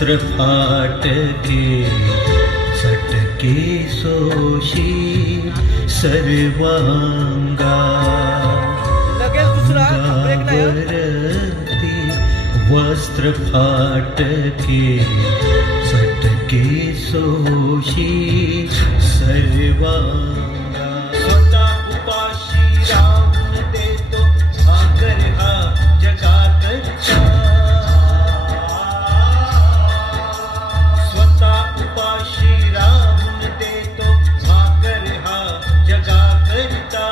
वस्त्र फाटके सटके सोशी सर्वांगा वरती वस्त्र फाटके सटके सोशी सर्वांगा स्वतः उपाशी राहून देतो भाकर हा जगाकरता स्वतः उपाशी राहून देतो भाकर हा जगाकरता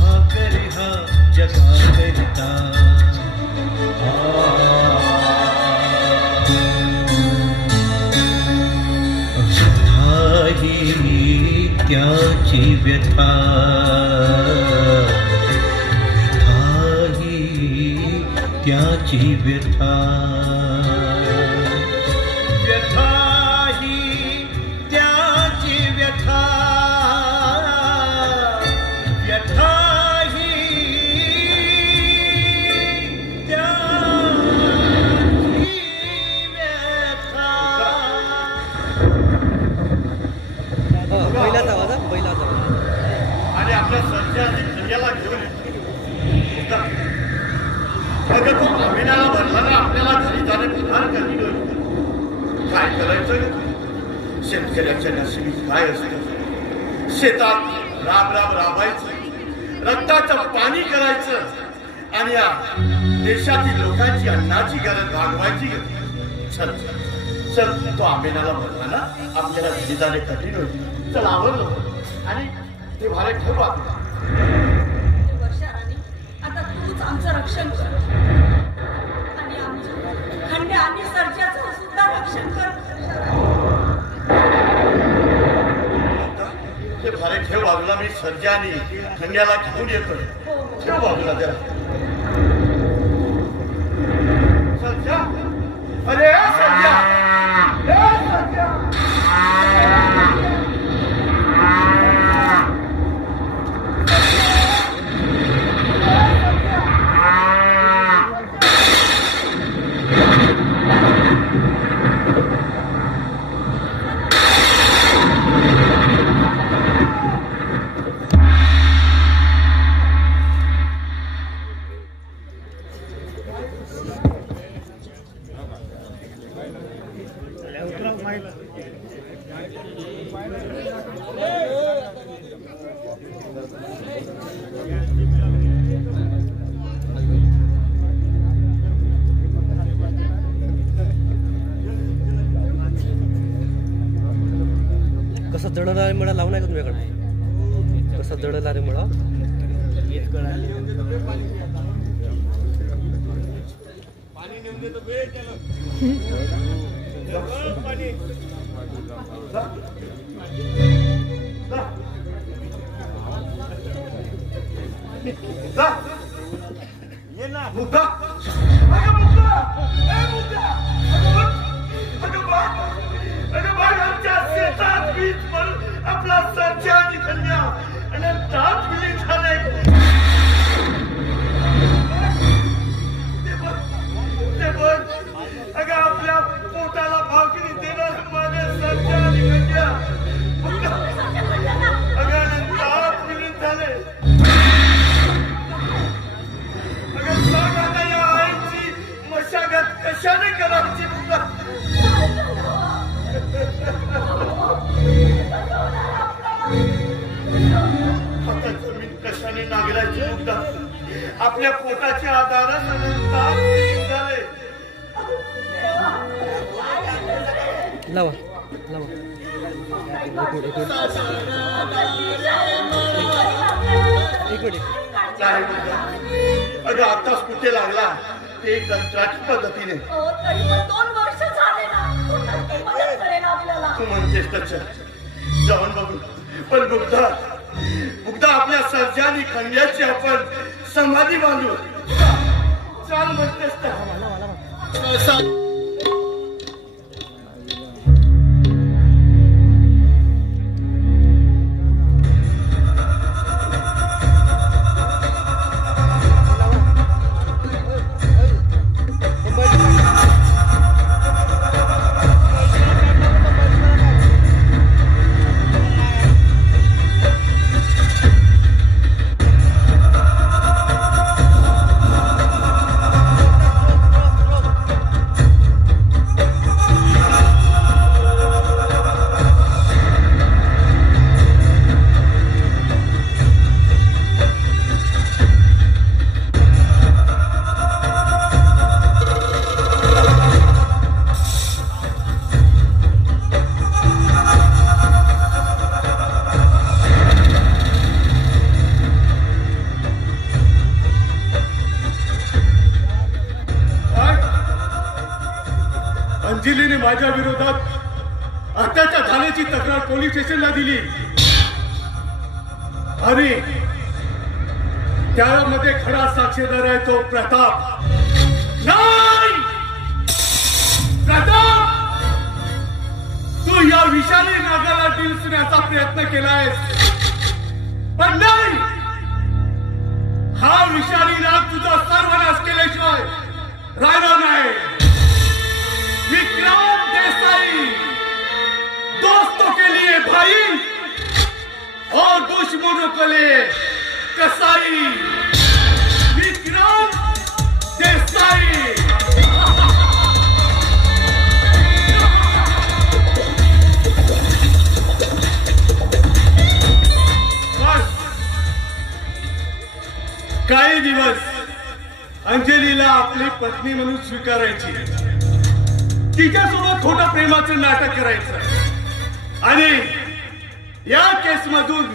भाकर हा जगाकरता त्याची व्यथा ही त्याची व्यथा ही त्याची व्यथा ही बैलाचा आवाज आणि आपल्या सर्जाने खंड्याला घेऊन येतो. अगं तो अभिनयाला भरला आपल्याला घरी जाणे फार कमी होईल. काय करायचं शेतकऱ्याच्या नशिबी काय असतं. शेतात राब राबायचं, रक्ताचं पाणी करायचं आणि या देशातील लोकांची अन्नाची गरज भागवायची. चल चल तो आंबेनाला भरला ना आपल्याला घरी जाणे कठीण होईल. चल आवडलो आणि ते भारे ठेवू आपल्याला. आता तूच आमचं रक्षण कर आणि आमच्या खंड्या आणि सर्जाचं सुद्धा रक्षण कर. ते भारे ठेव बाजूला. मी सर्जा आणि खंड्याला घेऊन येतोय. ठेव बाजूला जरा. सर्जा अरे सर्जा सर्जा कसं जडणारे मळा लावून आहे का तुझ्याकडे? कसं जडणारे मळा पाणी नेऊन देतो वेळ केलं. पाणी ये ना मुद्दा. अगं मुद्दा अगं बाग आमच्या शेतात वीज पण आपला सर्जा निघाल्या आणि दात विलीन झाले. ते बघ अगं आपल्या पोटाला भाकरी देणार माझे सर्जा निघाल्या. अगं दात विलीन झाले. अगं सांग आता या आईची मशागत कशाने करायची मुद्दा. आता जमीन कशाने नांगरायची मुद्दा. आपल्या पोटाच्या आधाराने दात झाले. लावा लावा. एक मिनिट. अगं आताच कुठे लागला ते कंत्राटी पद्धतीने. 2 वर्ष झाले ना. तू म्हणतेस तसं जाऊन बघू. पण मुग्धा आपल्या सर्जानी खंड्याची आपण समाधी बांधू. चाल म्हणतेस तर माझ्या विरोधात अत्याचार झाल्याची तक्रार पोलीस स्टेशनला दिली आणि त्यामध्ये खरा साक्षीदार आहे तो प्रताप. नाही प्रताप, तू या विषारी नागाला दिलसण्याचा प्रयत्न केलायस, पण नाही, हा विषारी नाग तुझा सर्वनाश केल्याशिवाय राहणार नाही. विक्रांत देसाई दोस्तों के लिए भाई और दुश्मनों के लिए कसाई. विक्रांत देसाई. बस काही दिवस अंजलीला आपली पत्नी म्हणून स्वीकारायची, तिच्यासोबत खोटं प्रेमाचं नाटक करायचं आणि या केस मधून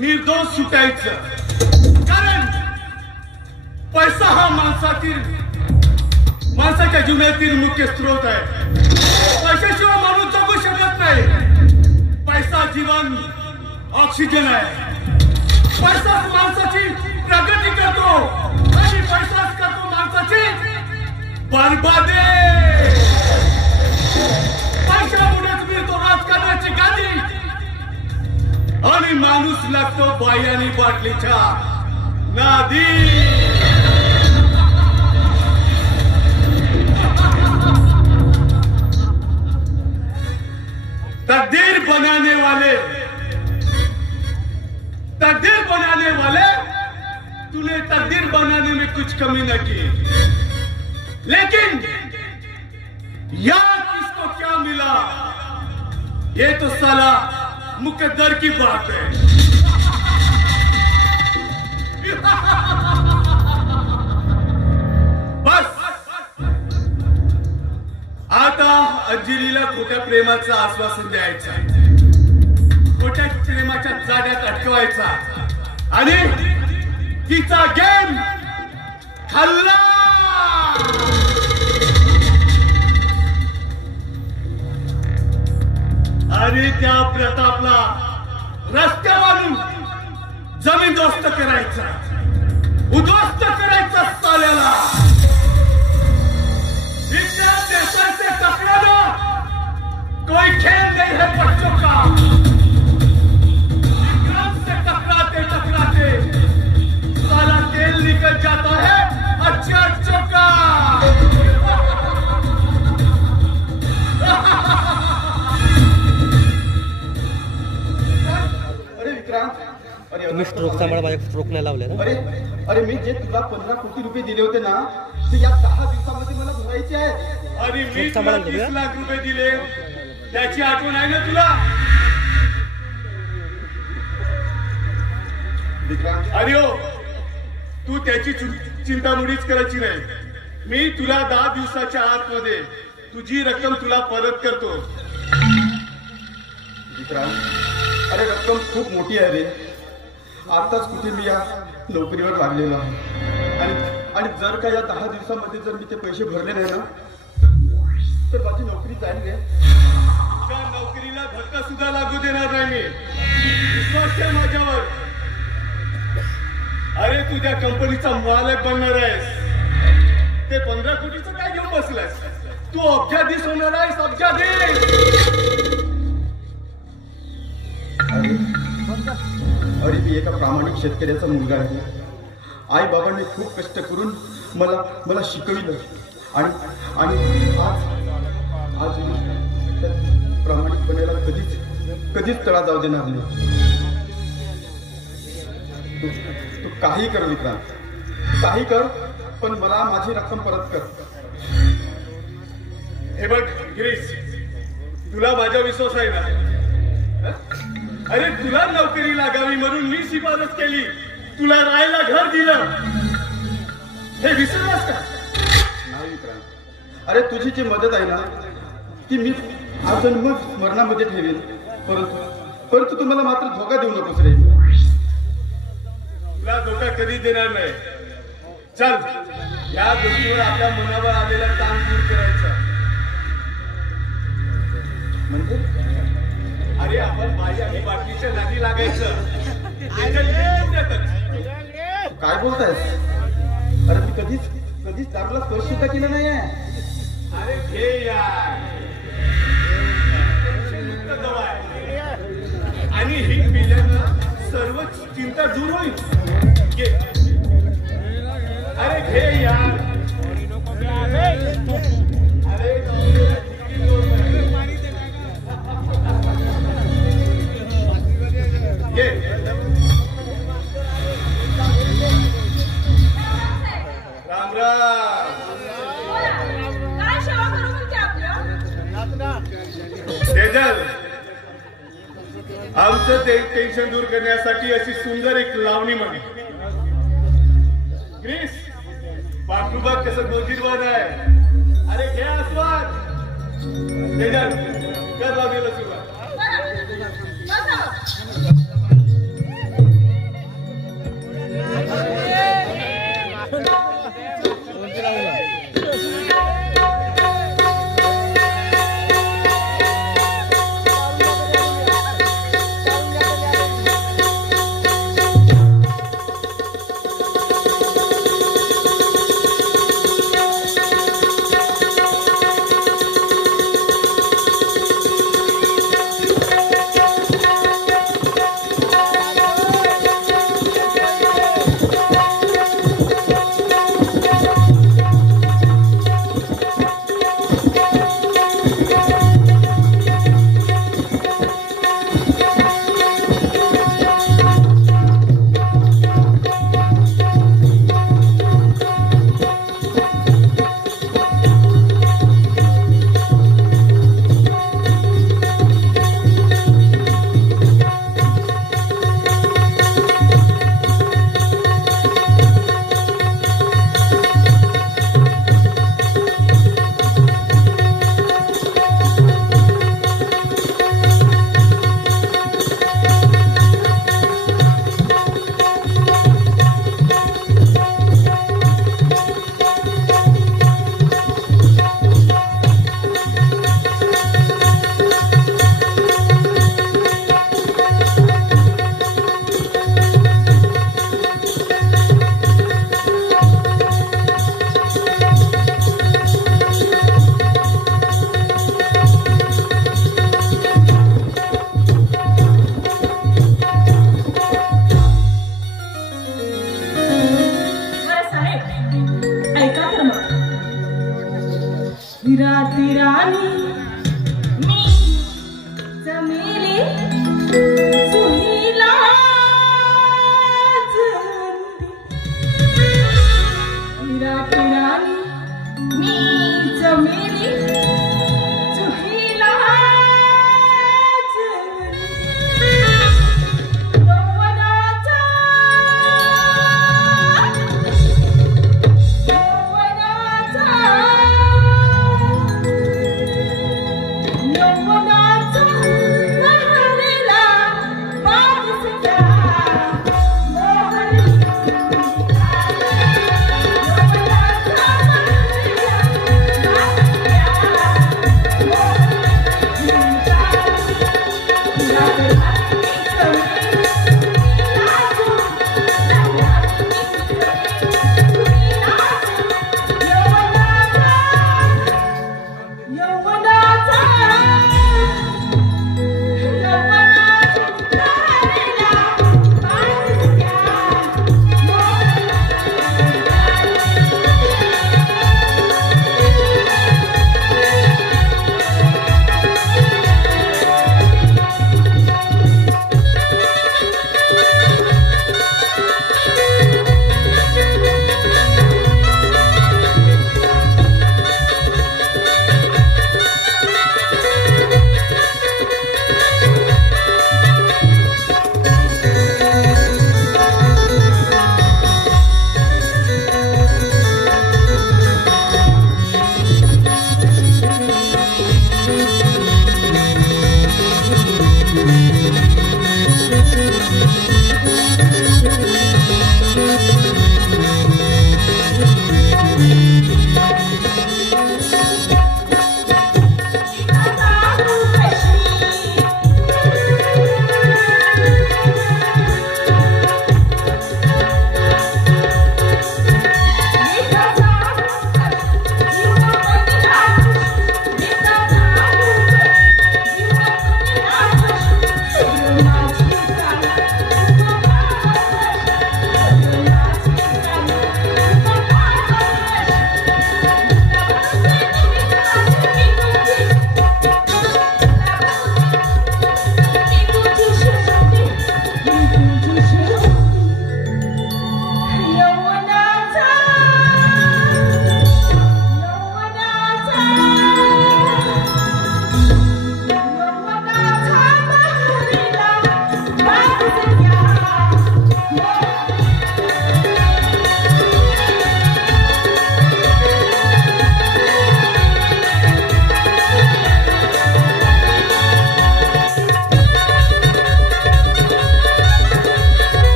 निर्दोष सुटायचं. कारण पैसा हा माणसाच्या जीवनातील मुख्य स्रोत आहे. पैशाशिवाय माणूस जगू शकत नाही. पैसा जीवन ऑक्सिजन आहे. पैसा माणसाची प्रगती करतो आणि पैसाच करतो माणसाची बरबादी. पैशामुळेच मिळतो राजकारणाची गादी आणि माणूस लागतो बाई आणि बाटलीच्या नादी. तकदीर बनाने वाले तूने तकदीर बनाने में कुछ कमी न की, लेकिन यार किसको क्या मिला ये तो साला मुकद्दर की बात है. बस आता अंजलीला खोट्या प्रेमाचं आश्वासन द्यायचं, खोट्या प्रेमाच्या जाड्यात अटकवायचा आणि तिचा गेम खाल्ला. आणि त्या प्रतापला रस्त्यावर जमीनदोस्त करायचा, उद्ध्वस्त करायचा साल्याला. विक्रांत देसाई से टकराना कोई खेल नहीं है बच्चों का. विक्रांत से टकराते टकराते साला तेल निकल जाता है अच्छों का. तुम्ही स्ट्रोक सांभाळा, माझ्या स्ट्रोक नाही लावले ना. अरे मी जे तुला 15 कोटी रुपये दिले होते ना ते या 10 दिवसामध्ये मला भरायचे आहेत. आणि मी तुला 30 लाख रुपये दिले, त्याची आठवण आहे ना तुला. अरे हो, तू त्याची चिंतामुळीच करायची नाही. मी तुला 10 दिवसाच्या आतमध्ये तुझी रक्कम तुला परत करतो. विक्रांत, अरे रक्कम खूप मोठी आहे रे. आताच कुठे मी या नोकरीवर लागलेलो आहे आणि जर का या 10 दिवसामध्ये जर मी ते पैसे भरले नाही ना तर माझी नोकरी जाईल रे. त्या नोकरीला धक्का सुद्धा लागू देणार नाही मी. विश्वास ठेव माझ्यावर. अरे तू त्या कंपनीचा मालक बनणार आहेस. ते 15 कोटीचं काय घेऊन बसलास? तू अब्जाधीश होणार आहेस, अब्जाधीश. अरे मी एका प्रामाणिक शेतकऱ्याचा मुलगा आहे. आई बाबांनी खूप कष्ट करून मला शिकविलं आणि आज त्या प्रामाणिकपणाला कधीच तडा जाऊ देणार नाही. तू काही कर विक्रांत, काही कर, पण मला माझी रक्कम परत कर. हे बघ गिरीश, तुला माझा विश्वास आहे ना. अरे तुला नोकरी लागावी म्हणून मी शिफारस केली, तुला राहायला घर दिलं, हे विसरलास का? नाही विक्रांत, अरे तुझी जी मदत आहे ना ती मी आजन्म स्मरणामध्ये ठेवेन, परंतु तुम्हाला मात्र धोका देऊ नकोस रे. तुला धोका कधी देणार नाही. चल, या गोष्टीवर आपल्या मनावर आलेला ताण दूर करायचा. म्हणजे अरे आपण बाई आणि बाटलीच्या नादी लागायचं. त्याच्या येऊन येतच. काय बोलतायस? अरे मी कधीच दारूला स्पर्श सुद्धा केलं नाहीये. अरे घे यार, टेन्शनमुक्त दवा आहे. आणि ही पिल्यानं सर्व चिंता दूर होईल. घे. अरे घे यार. अरे घे. राम राम. काय सेवा करू म्हणते आपलं? तेजल, आमचं ते टेन्शन दूर करण्यासाठी अशी सुंदर एक लावणी म्हणे. ग्रीस पाठुबाग कसं गोजीरवाद आहे. अरे घ्या आस्वाद. तेजल, कर लावणीला सुरुवात.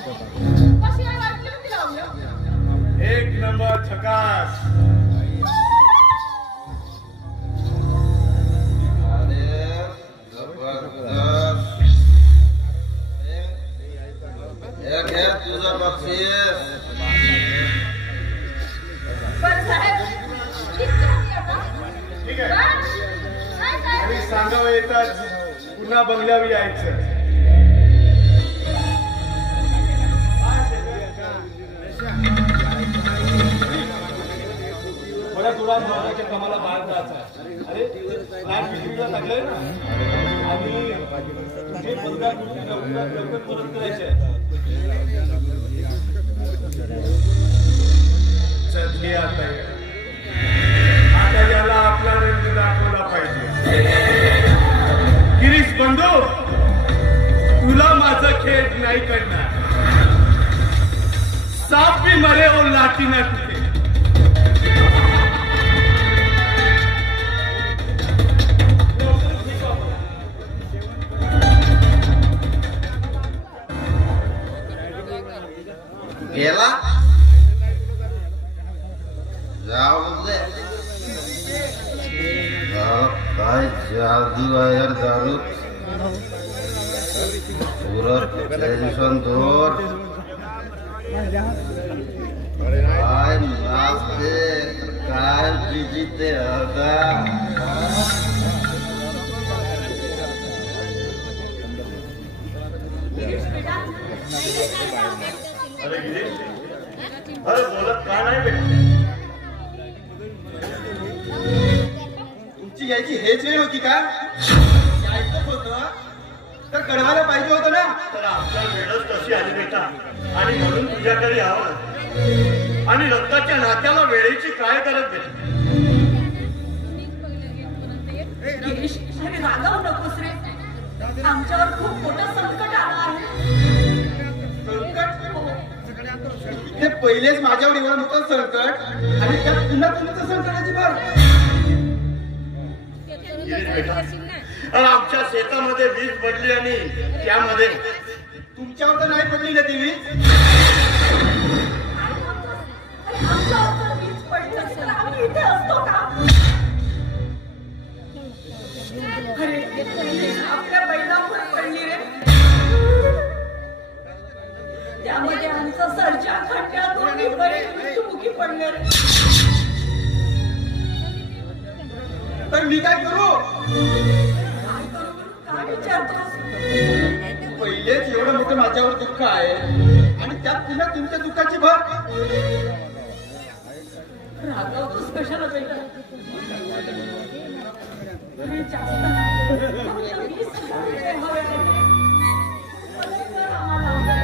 कशी आहे वाटली होती लावलं? एक नंबर झकास. तुझं बक्षीस. बरं साहेब, ठीक आहे आता. ठीक आहे. काय साहेब? आणि सांगावं येतात पुन्हा बंगल्यावर यायचं. मला तुला भावाच्या कामाला बाहेर जायचं. अरे लाट विक्रीला लागलंय ना आणि हे पगार लवकर परत करायचे. चढली आता याला आपला रंग दाखवला पाहिजे. गिरीश बंधू, तुला माझं खेळ नाही करणार. साप भी मरे और लाठी न टूटे. गेला जाऊ दे. काय जादू आहे यार दारू. पुरं टेन्शन दूर. काय नाचते काय जिते आता. अरे गिरीश, अरे बोलत का नाही बे? तुमची यायची हेच वेळ होती का? यायचंच होतं तर कळवायला पाहिजे होतं ना. तर आमच्या वेळच कशी आली बेटा आणि म्हणून तुझ्याकडे यावं. आणि रक्ताच्या नात्याला वेळेची काय गरज बेटा. गिरीश, अरे रागावू नकोस रे. आमच्यावर खूप मोठं संकट आलं आहे. संकट हे पहिलेच माझ्यावर एवढं मोठं संकट आणि त्यात पुन्हा तुमचं संकटाची भर. गिरीश बेटा, अरे आमच्या शेतामध्ये वीज पडली आणि त्यामध्ये तुमच्यावर तर नाही पडली ना ती वीज. आमच्यावर जर वीज पडली असती तर आम्ही इथे असतो का? अरे आपल्या बैलामुळे पडली रे. त्यामध्ये आमचं सर्जा खंड्या दोन्ही बैल मृत्युमुखी पडले रे. तर मी काय करू? काय करू? काय विचारतोस? पहिलेच एवढं मोठं माझ्यावर दुःख आहे आणि त्यात पुन्हा तुमच्या दुःखाची भर. रागावतोस कशाला बेटा? अरे जास्त फक्त 20,000 रुपये हवे होते. मला तर आम्हाला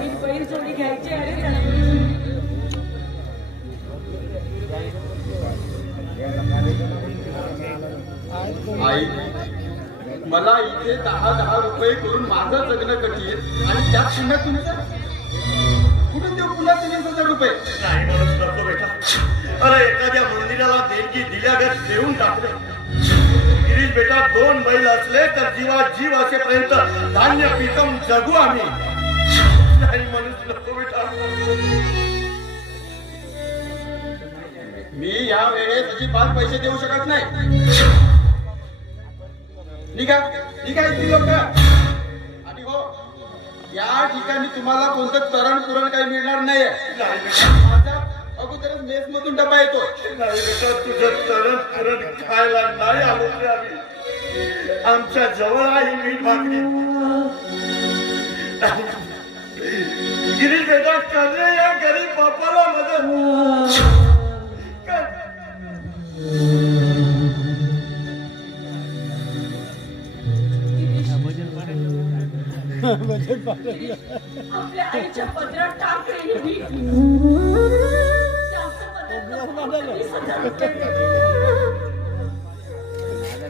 ही बैल जोडी घ्यायची आहे रे त्याला. आई, मला इथे 10-10 रुपये करून माझं जगणं कठीण आणि त्यात पुन्हा तुमचं कुठून देऊ पुन्हा 30,000 रुपये? नाही म्हणून नको बेटा. अरे एखाद्या मंदिराला देणगी दिल्यागत देऊन टाकले. गिरीश बेटा, 2 बैल असले तर जीव असेपर्यंत धान्य पिकवून जगू आम्ही. नाही म्हणून नको बेटा. मी या वेळेस अजिबात पैसे देऊ शकत नाही. निघा इथली लोक. आणि हो, या ठिकाणी तुम्हाला कोणतं तरण पुरण काही मिळणार नाहीये. नाही बेटा, माझा अगोदरच मेस मधून डबा येतो. नाही बेटा, तुझं तरण पुरण खायला नाही आलो तरी आम्ही आमच्या जवळ आहे मीठ भाकरी. गिरीश बेटा, कर रे या गरीब बापाला मदत कर. आपल्या आईच्या पदरात टाक रे ही भीक. जास्त मदत नको. 20,000 रुपये दे.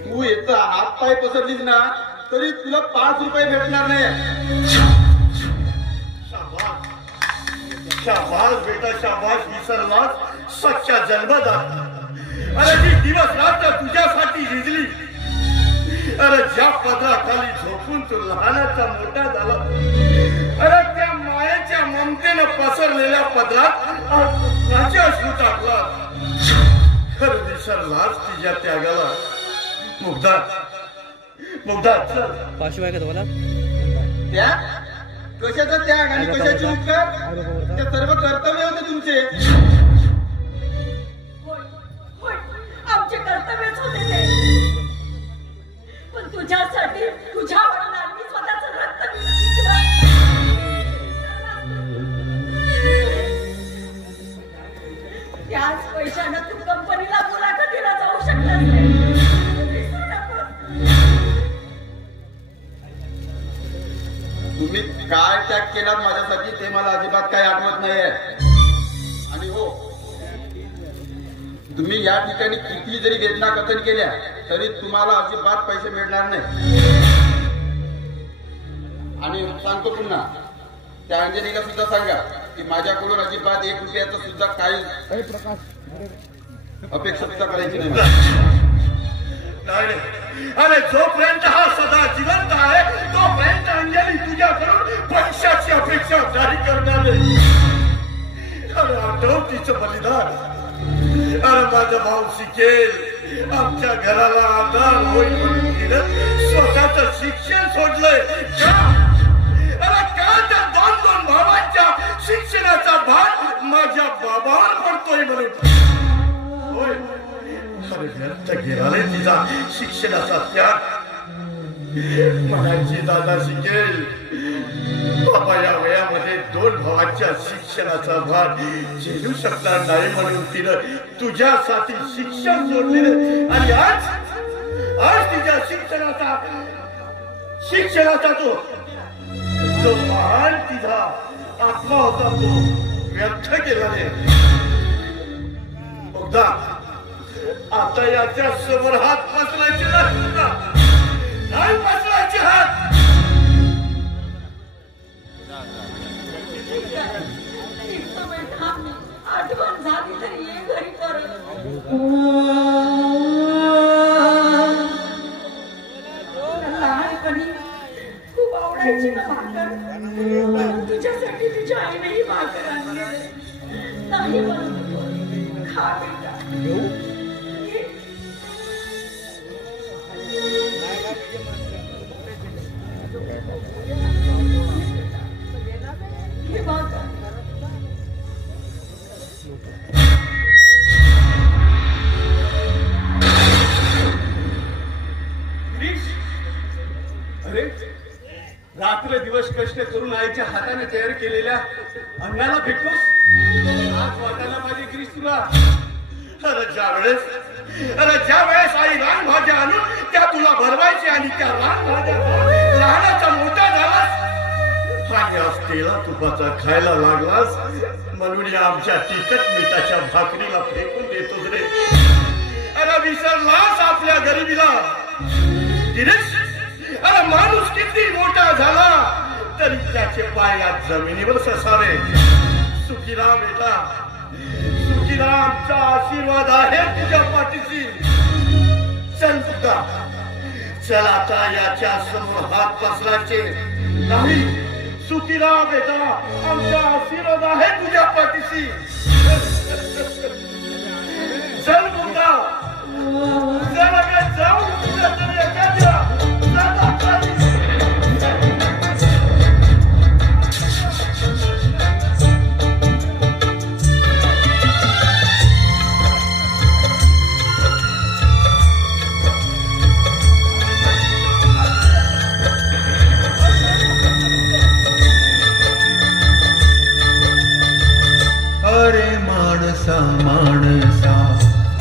तू येतं हात पाय पसरलीस ना तरी तुला 5 रुपये भेटणार नाही. शाबास शाबास बेटा, शाबास. विसरलास सच्चा जन्मदाता. अरे जी दिवस रात्र तुझ्यासाठी झिजली अरे ज्या पदराखाली झोपून तू लहानाचा मोठा झाला, अरे त्या मायेच्या ममतेनं पसरलेल्या पदरात माझे अश्रू टाकला. खरं विसरलाच तिच्या त्यागाला. मुग्धा मुग्धा पाशू आहे का तुम्हाला? त्या कशाचा त्याग आणि कशाचे उपकार, ते सर्व कर्तव्य होते तुमचे. होय होय, आमचे कर्तव्यच होते ते. पण तुझ्यासाठी तुझ्या वडिलांनी स्वतःचं रक्त विकलं. त्याच पैशानं तू कंपनीला मुलाखतीला जाऊ शकलास नाही. विसरू नकोस. तुम्ही काय त्याग केलात माझ्यासाठी ते मला अजिबात काही आठवत नाहीये. आणि हो, तुम्ही या ठिकाणी किती जरी वेदना कथन केल्या तरी तुम्हाला अजिबात पैसे मिळणार नाही. आणि सांगतो पुन्हा, त्या अंजनीला सुद्धा सांगा की माझ्याकडून अजिबात 1 रुपयाचं सुद्धा काही अपेक्षा सुद्धा करायची नाही. अरे जोपर्यंत हा सदा जिवंत आहे तोपर्यंत अंजली तुझ्याकडून पैशाची अपेक्षा जारी करणार नाही. अरे आठव तिचं बलिदान. अरे माझा भाऊ शिकेल, आमच्या घराला आधार होईल म्हणून तिनं स्वतःचं शिक्षण सोडलंय. अरे का त्या 2 भावांच्या शिक्षणाचा भार माझ्या बाबावर पडतोय म्हणून. होय, अरे व्यर्थ गेला तिचा शिक्षणाचा त्याग. म्हणायची दादा शिकेल, बाबा या वयामध्ये 2 भावांच्या शिक्षणाचा भार झेलू शकणार नाही म्हणून तिनं तुझ्यासाठी शिक्षण सोडलेलं. आणि आज तिच्या शिक्षणाचा जो महान तिचा आत्मा होता तो व्यर्थ गेला नाही. बघा आता याच्या समोर हात पसरायचे नाही पसरायचे हात. आठवण झाली तरी ये घरी परत. लहानपणी खूप आवडायची ना भाकर. तुझ्यासाठी तुझ्या आईने ही भाकर आणली नाही म्हणून खा बेटा. हे भाकर अरे रात्र दिवस कष्ट करून आईच्या हाताने तयार केलेल्या अन्नाला भेटतोस. आज वाटायला पाहिजे गिरीश तुला. अरे ज्या वेळेस आई रानभाज्या आणून त्या तुला भरवायची आणि त्या रानभाज्या लहानाचा मोठा झालास आणि आज तेला तुपाचा खायला लागलास म्हणून या आमच्या तिखट मिठाच्या भाकरीला फेकून देतोस रे. अरे विसरलास आपल्या गरिबीला. गिरीश, अरे माणूस किती मोठा झाला तरी त्याचे पाय या जमिनीवर ससावे. सुखी राहा बेटा, सुखी राहा. आमचा आशीर्वाद आहे तुझ्या पाठीशी. चल सुद्धा, चल आता याच्या समोर हात पसरायचे नाही. सुखी राहा बेटा, आमचा आशीर्वाद आहे तुझ्या पाठीशी. चल मुद्दा, चल अगं जाऊ तुझ्या तरी एखाद्या अरे माणसा माणसा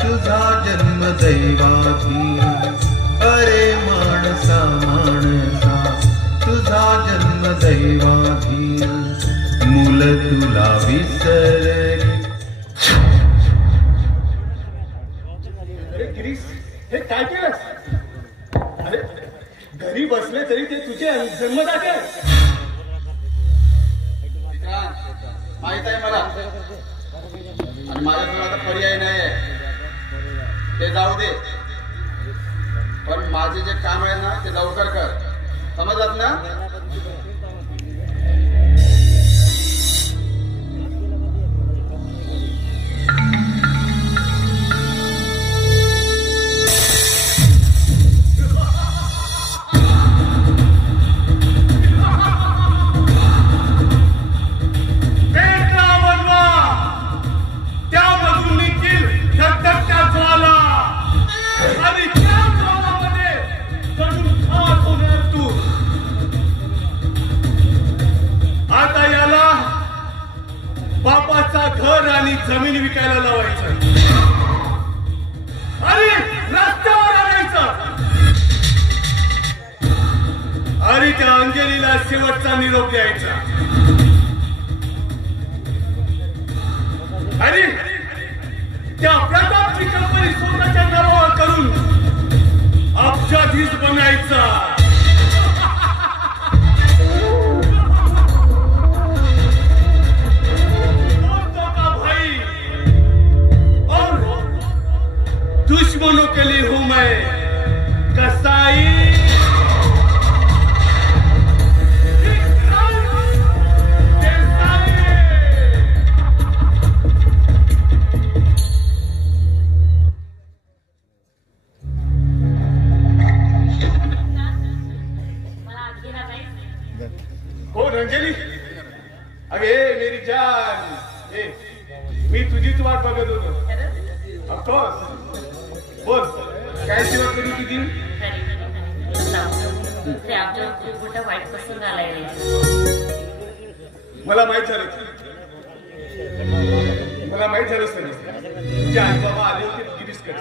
तुझा जन्म दैवाधीन. अरे माणसा माणसा तुझा जन्म दैवाधीन. मूल तुला विसरली. अरे गिरीश, हे काय केलंस? अरे घरी बसले तरी ते तुझे जन्मदाते आहे. माहित आहे मला आणि माझ्याजवळ आता पर्याय नाही. ते जाऊ दे, पण माझे जे काम आहे ना ते लवकर कर, समजलात ना? घर आणि जमीन विकायला लावायचं आणि रस्त्यावर आणायचं आणि त्या अंजलीला शेवटचा निरोप द्यायचा आणि त्या प्रतापची कंपनी स्वतःच्या नावावर करून अब्जाधीश बनायचा. दुश्मनों के लिए हूं मैं कसाई. हो रंजनी, अगे मेरी जान, मी तुझीच वाट बघत होतो. ऑफकोर्स. बोल, काय सेवा करू तुझी? खूप मोठा वाईट प्रसंग आलाय. मला माहित झालं सर. तुझे आई बाबा आले होते गिरीशकडे.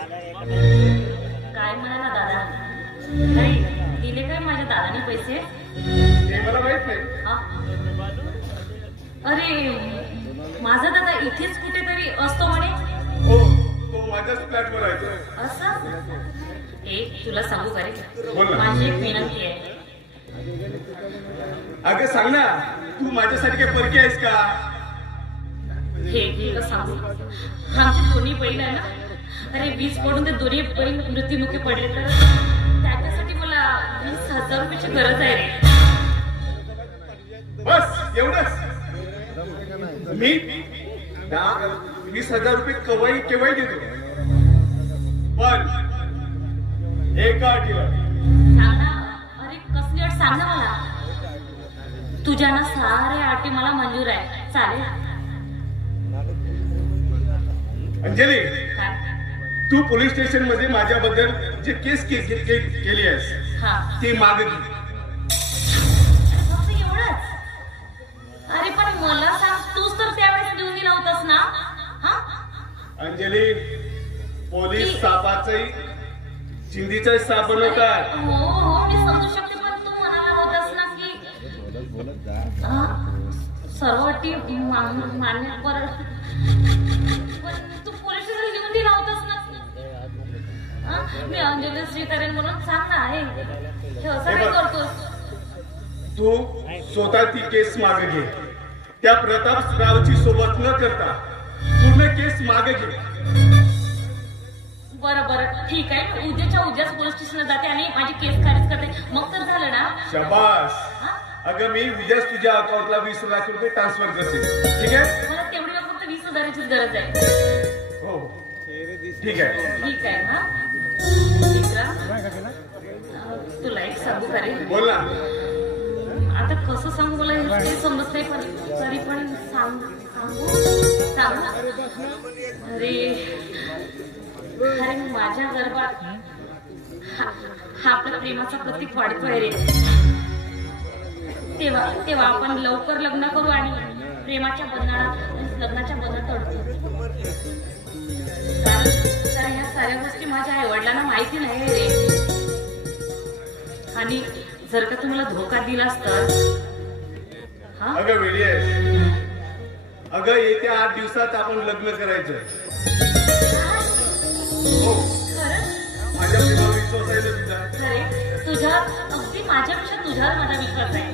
काय म्हणाला दादा? नाही दिले काय माझ्या दादाने पैसे? हे मला माहित नाही. अरे माझा दादा इथेच कुठेतरी असतो म्हणे. हो, तो माझ्याच फ्लॅटवर आहे. असं तुला सांगू का रे? बोल ना. माझी एक विनंती आहे. अगं सांग ना, तू माझ्यासाठी काही परकी आहेस का? हे तुला सांगू, आमचे दोन्ही बहीण आहे ना, अरे वीज पडून ते दोन्ही बहीण मृत्युमुखी पडले तर त्याच्यासाठी मला 20,000 रुपयाची गरज आहे रे. बस एवढंच? मी 20,000 रुपये केव्हाही देतो, पण एका अटीवर. सांग ना. अरे कसली अट सांग ना मला. तुझ्या ना साऱ्या अटी मला मंजूर आहे. चालेल? अंजली, काय? तू पोलीस स्टेशन मध्ये माझ्याबद्दल जे केस केली आहेस ती मागे घे. फक्त एवढंच? अरे पण मला सांग, तूच तर त्यावेळेस देऊन दिला होतास ना? अंजली, पोलीस सापाचंही चिंधीचा साप बनवतात. हो मी समजू शकते, पण तू म्हणाला होतास ना की सर्व अटी मान्य पर, पण तू पोलीस स्टेशन लिहून दिला होतास ना. मी अंजली स्वीकारेन म्हणून सांग ना. हे असं काय करतोस? तू स्वतः ती केस मागे घे. त्या प्रताप रावची सोबत न करता पूर्ण केस मागे घे. बरं ठीक आहे. उद्याच पोलीस स्टेशनला जाते आणि माझी केस खारिज करते. मग तर झालं ना? शाबास. अगं मी उद्याच तुझ्या अकाउंटला 20 लाख रुपये ट्रान्सफर करते. ठीक आहे? मला तेवढी फक्त 20,000चीच गरज आहे. हो ठीक आहे. ठीक आहे ना. तुला एक सांगू का रे? बोल ना. आता कसं सांगू, मला हे समजत नाही, पण तरी पण सांगू. अरे माझ्या गर्भात हा आपल्या प्रेमाचा प्रतीक वाढतोय रे. तेव्हा आपण लवकर लग्न करू आणि प्रेमाच्या लग्नाच्या बंधनात अडकू. कारण ह्या साऱ्या गोष्टी माझ्या आई वडिलांना माहिती नाही रे. आणि जर का तुम्हाला धोका दिलास तर? अगं वेळी आहे. अगं येत्या 8 दिवसात आपण लग्न करायचं. हो, माझ्या प्रेमावर विश्वास आहे तुझा? अरे तुझ्या अगदी माझ्यापेक्षा तुझ्यावर माझा विश्वास आहे.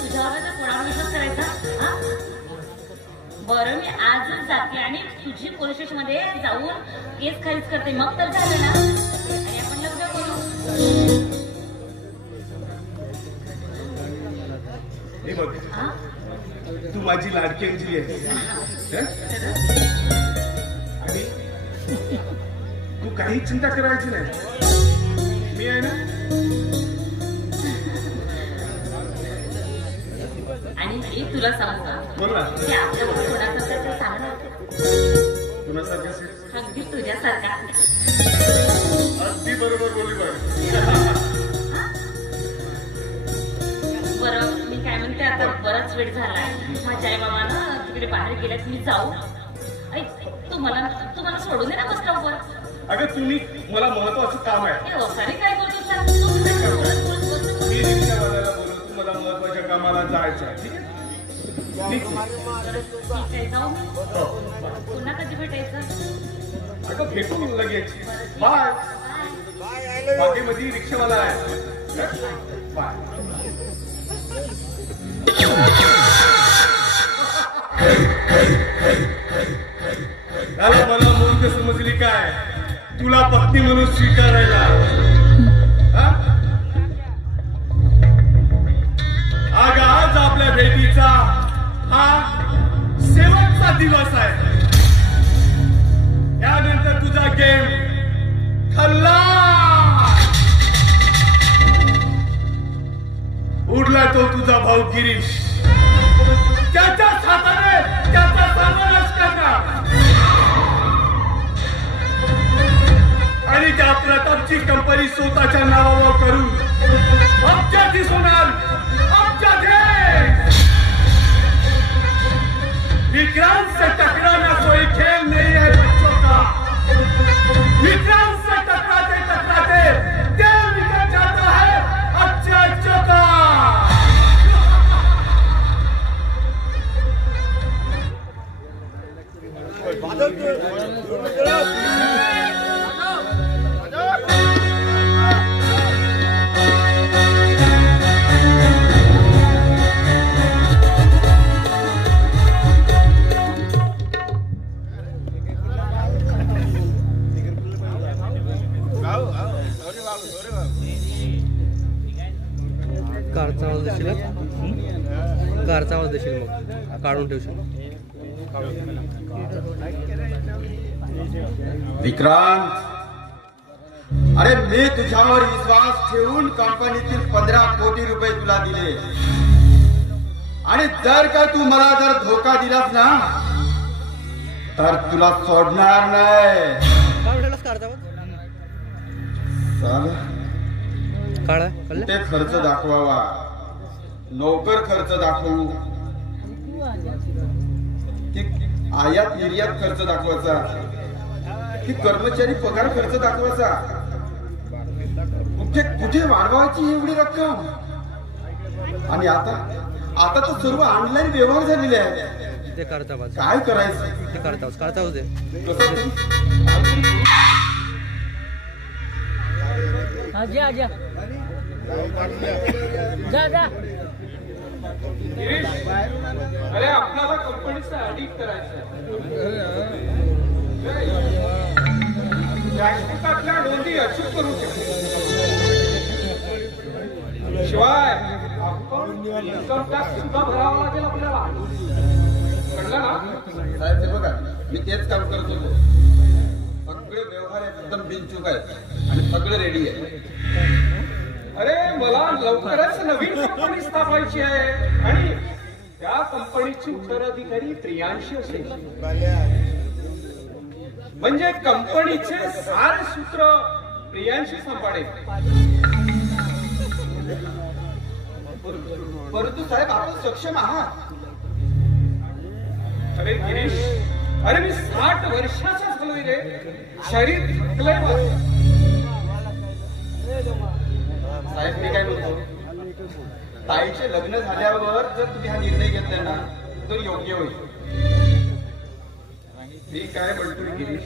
तुझ्यावर तर कोणावर विश्वास करायचा? बरं मी आजच जाते आणि तुझी पोलीस स्टेशन मध्ये जाऊन केस खारिज करते. मग तर झालं ना, आणि आपण लग्न करू. हे बघ, हा? तू माझी लाडकी अंजली आहेस हं? आणि तू काही चिंता करायची नाही, मी आहे ना. आणि हे तुला सांगू का, बोल ना. की आपल्याकडे कोणासारखं चांगलं कुणासारखं असेल? अगदी तुझ्यासारखा. अगदी बरोबर बोलली बघ. बरं, मी काय म्हणते, आता बराच वेळ झालाय. माझ्या आई बाबा ना तिकडे बाहेर गेल्यात, मी जाऊ. ऐक, तू मला सोडून दे ना बस स्टॉपवर. अगं तुम्ही मला महत्वाचं काम आहे. हे ओसारी काय बोलतो सर, तू बोल. मी रिक्षावाल्याला बोलतो, मला महत्वाच्या कामाला जायचं आहे. ठीक आहे? ठीक आहे. ठीक आहे, जाऊ मी. हो. पुन्हा कधी भेटायचं? अगं भेटू लगेच. बाय. बागेमध्ये रिक्षावाला आहे. बाय. त्याला मला मूर्ख समजली काय, तुला पत्नी म्हणून स्वीकारायला. आज आपल्या भेटीचा हा शेवटचा दिवस आहे. यानंतर तुझा गेम खल्लास. उडला तो तुझा भाऊ गिरीश. त्याच्याच हाताने त्याचा सर्वनाश करणार आणि त्या प्रतापची कंपनी स्वतःच्या नावावर करून अब्जाधीश होणार. अब्जाधीश. विक्रांत से टकराना कोई खेल नहीं है बच्चों का. विक्रांत से टकराते टकराते दिल निकल जाता है अच्छों का. कारचा आवाज देशील, कारचा आवाज देशील, मग काढून ठेवशील. विक्रांत, अरे मी तुझ्यावर विश्वास ठेवून कंपनीतील 15 कोटी रुपये तुला दिले आणि जर का तू मला जर धोका दिलास ना तर तुला सोडणार नाही. काढून ठेवलास कारचा आवाज? काढा ते खर्च दाखवावा, नोकर खर्च दाखवू, की आयात निर्यात खर्च दाखवायचा, की कर्मचारी पगार खर्च दाखवायचा. कुठे वाढवायची एवढी रक्कम? आणि आता तर सर्व ऑनलाईन व्यवहार झालेले आहेत. ते कारचा आवाज काय करायचं? ते कारचा आवाज दे. आजा जा जा. अरे आपल्याला कंपनीचं ऑडिट करायचं. बँकेतल्या नोंदी अचूक करू शिवाय इन्कम टॅक्स सुद्धा भरावा लागेल आपल्याला. कळलं ना साहेब? बघा, मी तेच काम करत होतो. सगळे व्यवहार एकदम बिनचूक आहेत आणि सगळं रेडी आहे. अरे मला लवकरच नवीन कंपनी स्थापायची आहे आणि त्या कंपनीची उत्तराधिकारी प्रियांशी असेल. म्हणजे कंपनीचे सारे सूत्र प्रियांशी सांभाळेल. परंतु साहेब आपण सक्षम आहात. अरे गिरीश, अरे मी 60 वर्षाचा झालोय रे. शरीर थकलंय. साहेब मी काय म्हणतो, ताईचे लग्न झाल्यावर जर तुम्ही हा निर्णय घेतला ना तर योग्य होईल. मी काय म्हणतो गिरीश,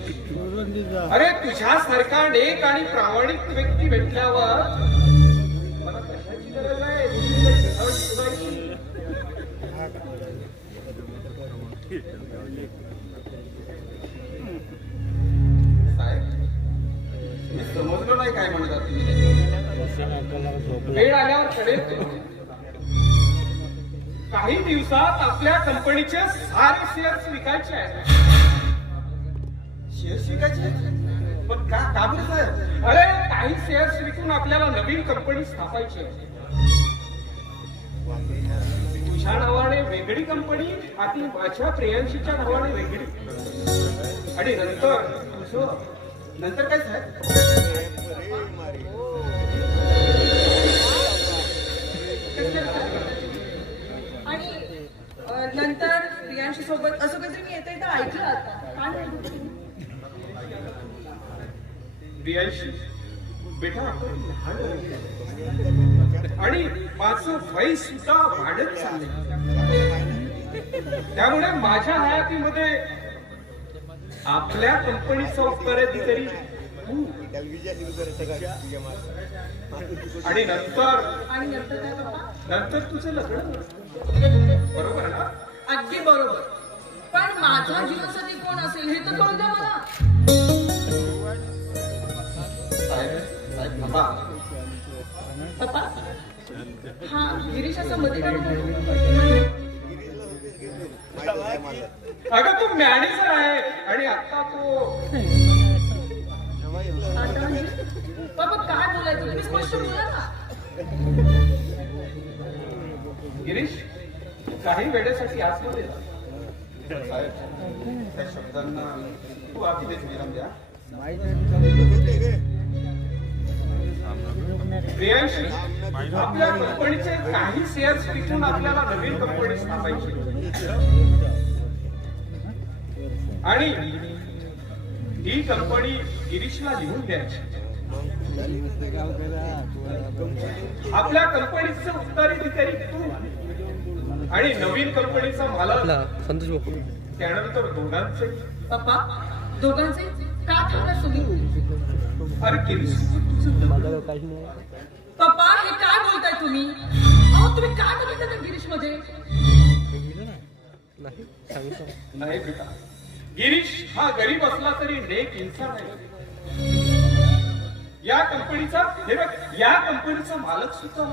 अरे तुझ्यासारखा नेक आणि प्रामाणिक व्यक्ती भेटल्यावर मला कशाची गरज आहे. साहेब मी समजलो नाही काय म्हणतात तुम्ही. काही दिवसात आपल्या कंपनीचे सारे शेअर्स विकायचे आहेत. शेअर्स विकायचे? पण का बरं साहेब? अरे काही शेअर्स विकून आपल्याला नवीन कंपनी स्थापायची आहे. तुझ्या नावाने वेगळी कंपनी आणि माझ्या प्रियांशीच्या नावाने वेगळी. आणि नंतर काय साहेब? आणि नंतर प्रियांशी सोबत असं काहीतरी मी येते तर ऐकलं आता. प्रियांशी बेटा आणि माझं वय सुद्धा वाढत चाललंय. त्यामुळे माझ्या हयातीमध्ये आपल्या कंपनीचा उत्तराधिकारी आणि नंतर तुझं लग्न. बरोबर ना? अगदी बरोबर. पण माझा जीवनसाथी कोण असेल हे तर कळू द्या मला. पप्पा हा गिरीश असं मध्ये अगं तू मॅनेजर आहे आणि आता तो पप्पा काय बोलायचं तुम्ही स्पष्ट बोला ना. गिरीश काही वेळेसाठी आतमध्ये साहेब त्या शब्दांना तू आधीच विराम द्या. प्रियांशी आपल्या कंपनीचे काही शेअर्स विकून आपल्याला नवीन कंपनी स्थापायची आणि ही कंपनी गिरीशला लिहून द्यायची. आपल्या कंपनीचं उत्तराधिकारी तू आणि नवीन कंपनीचा मालक संतोष बापू. त्यानंतर दोघांचे. पप्पा दोघांचे का थांबला तुम्ही? अरे गिरीश पप्पा हे काय बोलताय तुम्ही? अहो तुम्ही काय बघितलं त्या गिरीश मध्ये? नाही बेटा, गिरीश हा गरीब असला तरी नेक इन्सान आहे. या कंपनीचा मालक सुद्धा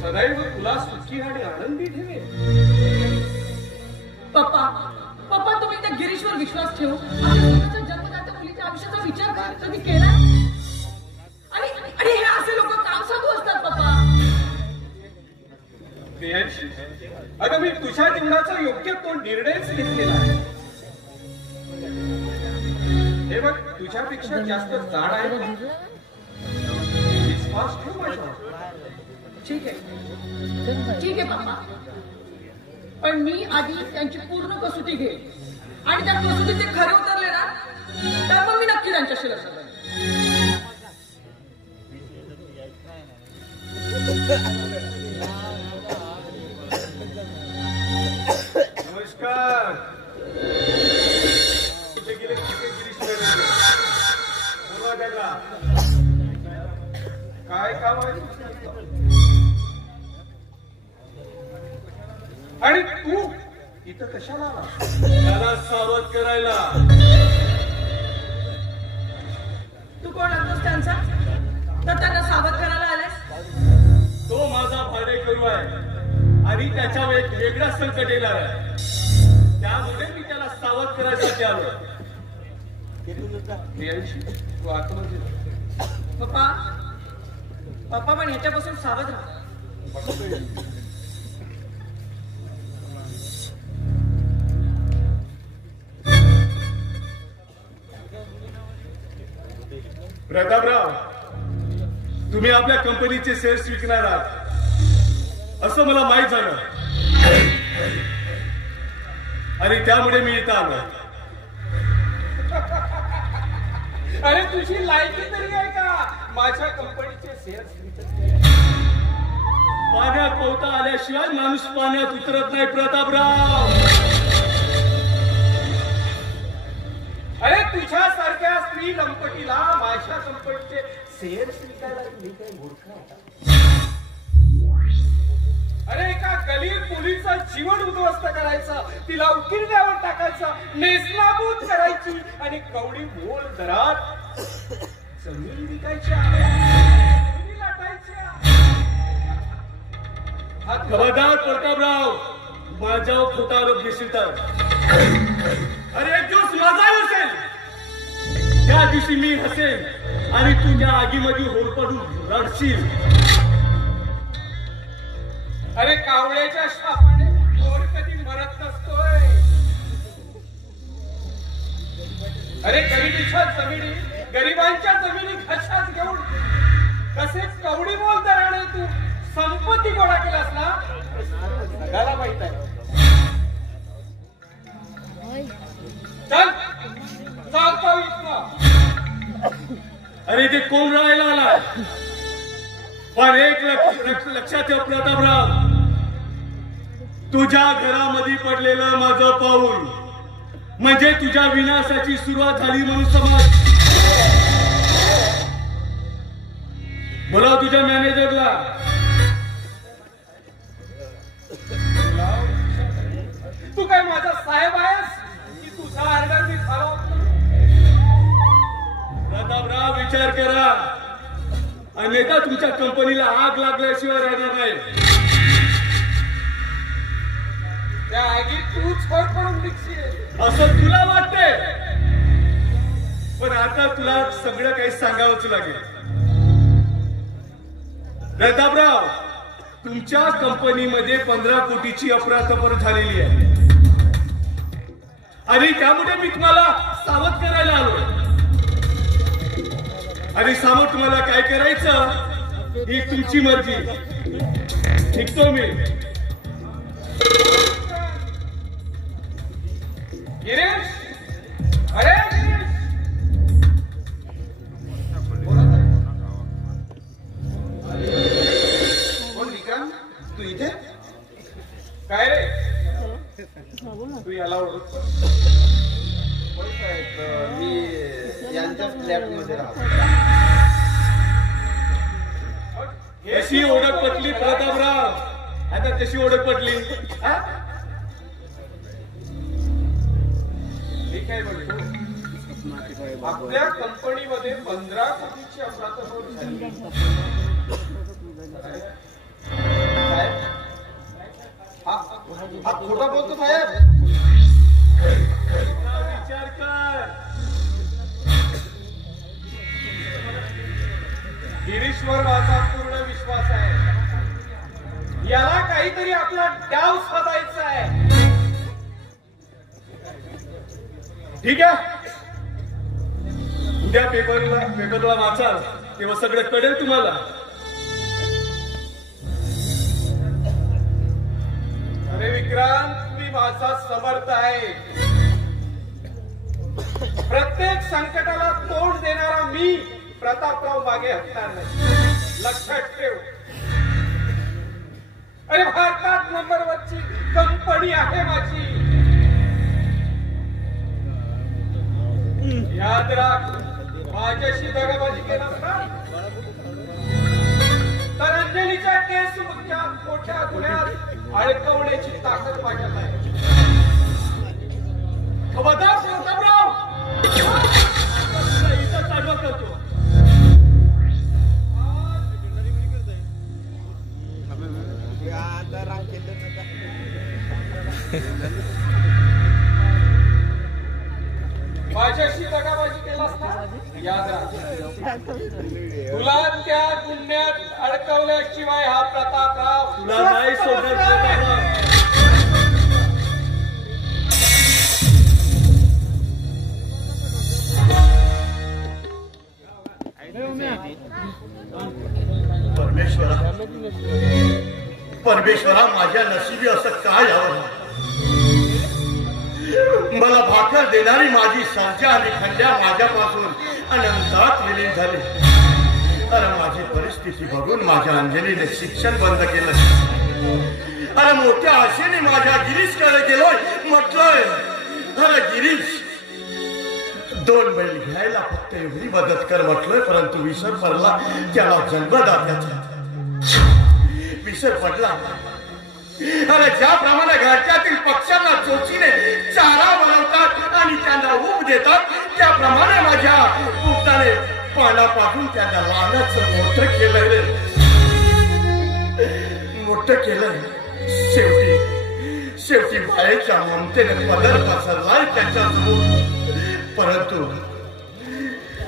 सदैव तुला सुखी आणि आनंदी ठेवे. पप्पा तुम्ही त्या गिरीशवर विश्वास ठेवू. आपल्या जन्मदात्या मुलीच्या आयुष्याचा विचार कधी केला? आणि हे असे लोक काम साधू असतात पप्पा. प्रियांशी अगं मी तुझ्या जीवनाचा योग्य तो निर्णयच घेतलेला आहे. हे बघ तुझ्यापेक्षा जास्त जाड आहे. विश्वास ठेव माझ्यावर. ठीक आहे पप्पा. पण मी आधी त्यांची पूर्ण कसोटी घेईन आणि त्या कसोटीत ते खरे उतरले ना तर मग मी नक्की त्यांच्याशी लग्न करेन. नमस्कार. काय काम आहे? आणि तू इथं कशाला आला? त्याला सावध करायला. तू कोण असतोस त्यांचा तर त्यांना सावध करायला आलास? तो माझा भाडेकरू आहे आणि त्याच्या एक वेगळा संकट येणार आहे. त्यामुळे मी त्याला सावध करायसाठी आलो. तू आतमध्ये पप्पा पण ह्याच्यापासून सावध राहा. प्रतापराव, तुम्ही आपल्या कंपनीचे शेअर्स विकणार आहात असं मला माहित झालं आणि त्यामुळे मी इथं आलो. अरे तुझी लायकी तरी आहे का माझ्या कंपनीचे शेअर्स विकत? पाण्यात पोहता आल्याशिवाय माणूस पाण्यात उतरत नाही प्रतापराव. अरे तुझ्यासारख्या स्त्री लंपटीला माझ्या कंपनीचे शेअर्स विकायला मी काही मूर्ख आहे? अरे एका गरीब मुलीचं जीवन उद्ध्वस्त करायचं, तिला उकिरड्यावर टाकायचं, नेसनाबूत करायची आणि कवडी मोल दरात जमीन विकायची आहे, लाटायची आहे. खबरदार प्रतापराव, माझ्यावर खोटा आरोप घेशील तर. अरे एक दिवस माझाही असेल, त्या दिवशी मी हसेन आणि तुझ्या आगीमध्ये होरपडून रडशील. अरे कावळ्याच्या शापाने चोर कधी मरत नसतोय. अरे गरिबीच्या जमिनी, गरिबांच्या जमिनी घशात घेऊन कसे कवडी बोल दराने तू संपत्ती गोळा केलास ना, सगळ्याला माहित आहे. चल चालतो इथं. अरे ते कोण राहायला आलाय? पण एक लक्षात ठेव प्रतापराव, तुझ्या घरामध्ये पडलेलं माझं पाऊल म्हणजे तुझ्या विनाशाची सुरुवात झाली म्हणून समज. बोलाव तुझ्या मॅनेजरला. तू काय माझा साहेब आहेस की तुझा ऑर्डर मी खावा? प्रतापराव विचार करा, अन्यथा तुमच्या कंपनीला आग लागल्याशिवाय राहणार नाही. त्या आगीत तूच पडून निघशील असं तुला वाटतंय, पण आता तुला सगळं काही सांगावंच लागेल. प्रतापराव, तुमच्या कंपनीमध्ये 15 कोटीची अफरातफर झालेली आहे आणि त्यामुळे मी तुम्हाला सावध करायला आलोय. आणि सामोर तुम्हाला काय करायचं ही तुमची मर्जी. निघतो मी. गिरीश, अरे कोण विक्रांत, तू इथे? काय रे, तू याला ओळखतो? मी यांच्या फ्लॅट मध्ये राहतो. कशी ओळख पटली प्रतापराव? आता कशी ओळख पटली? मी काय म्हणतो, आपल्या कंपनीमध्ये 15 कोटीची अफरातफर झाली. हा खोटा बोलतो साहेब. विचार कर. गिरीशवर माझा पूर्ण विश्वास आहे. याला काहीतरी आपला डाव साधायचा आहे. ठीक आहे, उद्या पेपरला वाचाल तेव्हा सगळं कळेल तुम्हाला. अरे विक्रांत, मी माझा समर्थ आहे. प्रत्येक संकटाला तोंड देणारा मी प्रतापराव मागे हटणार नाही, लक्षात ठेव. अरे भारतात नंबरवरची कंपनी आहे माझी, याद राख. माझ्याशी दगाबाजी केलास ना तर अंजलीच्या केस मुख्यात मोठ्या गुन्ह्यात अडकवण्याची ताकद माझ्यात आहे. खबरदार प्रतापराव, इथं चालवा करतो. माझ्याशी दगाबाजी केलास ना, याद राख. तुला त्या गुन्ह्यात अडकवल्याशिवाय हा प्रतापराव तुला नाही सोडणार. परमेश्वरा, माझ्या नशिबी असं काय यावं? मला भाकर देणारी माझी सर्जा आणि खंड्या माझ्यापासून अनंतात विलीन झाले. अरे माझी परिस्थिती बघून माझ्या अंजलीने शिक्षण बंद केलं. अरे मोठ्या आशेने माझ्या गिरीशकडे गेलोय, म्हटलंय अरे गिरीश 2 बैल घ्यायला फक्त एवढी मदत कर म्हटलंय, परंतु विसर पडला त्याला जन्मदात्याचा. विसर पडला. अरे ज्याप्रमाणे घरच्यातील पक्ष्यांना चोचीने चारा बनवतात आणि त्यांना ऊब देतात, त्याप्रमाणे माझ्या पुत्राने पानापासून त्यांना लहानच मोठं केलंय. शेवटी मायेच्या ममतेने पदर पसरलाय त्याच्याजवळ, परंतु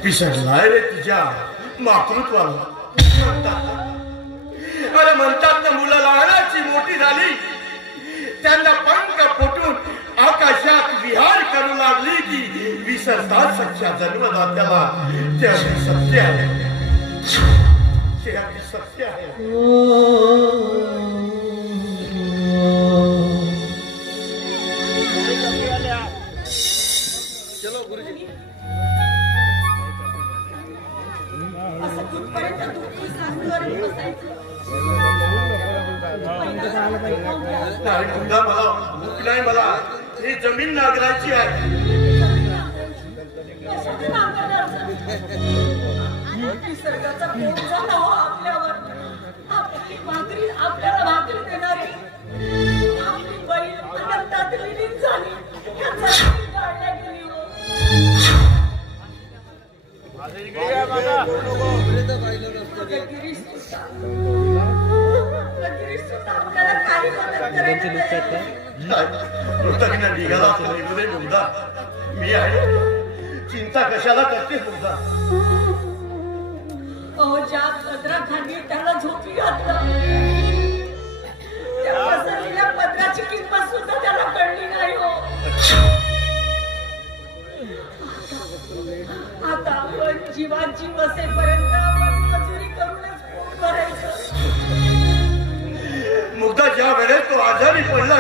पिसरलाय रे तिच्या मातृत्वाला. अरे म्हणतात ना, मुलं लहानाची मोठी झाली, त्यांना पंख फुटून आकाशात विहार करू लागली की विसरतात सच्च्या जन्मदात्याला. ते अगदी सत्य आहे, ते अगदी सत्य आहे. चलो गुरुजी. असं कुठपर्यंत दुःखी सांगणार बसायचं. नाही मुद्दा, मला भूक नाही, मला ही जमीन नांगरायची आहे. निसर्गाचा प्रेम झाला हो आपल्यावर. आपली भाकरी आपल्याला भाकरी देणारी आपली बैल अनंतात विलीन झाली. गाडल्या गेली हो. आपल्याला काही मदत कृतज्ञ निघाला तुम्ही मुद्दा. मी आहे, चिंता कशाला करते मुद्दा. ज्या पदराखाली त्याला झोपी घातलं, त्या पसरलेल्या पदराची किंमत सुद्धा त्याला कळली नाही हो. आता आपण जीवात जीव असेपर्यंत आपण मजुरी करूनच पोट भरायचं. मुद्दा ज्या वेळेस तो आजारी पडला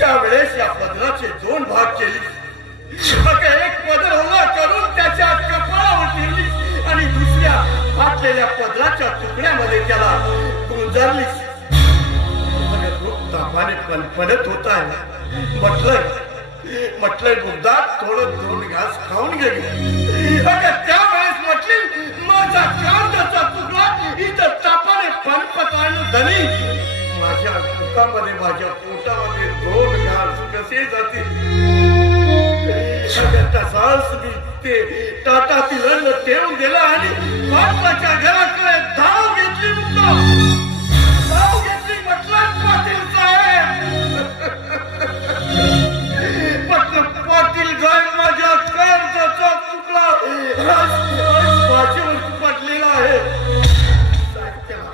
त्यावेळेस या पदराचे 2 भाग केले. एक पदर ओला करून त्याच्या कपाळावर ठेवली आणि दुसऱ्या फाटलेल्या पदराच्या तुकड्यामध्ये त्याला गुंजारलीस. तापाने पणपणत होत आहे. म्हटलंय मुद्दा, थोडं 2 घास खाऊन गेली. त्यावेळेस म्हटली, माझा कांद्याचा तुकडा इथं तापाने पणपत आणून धनी माझ्या पोटामध्ये, माझ्या पोटामध्ये 2 घास कसे जातील. तसाच मी ते ताटातील अन्न ठेवून दिलं आणि बापाच्या घराकडे धाव घेतली. मुद्दा धाव घेतली. म्हटलं, पाटील साहेब, पाटील गाय माझ्या कांद्याचा तुकडा माझ्यावर पडलेला आहे.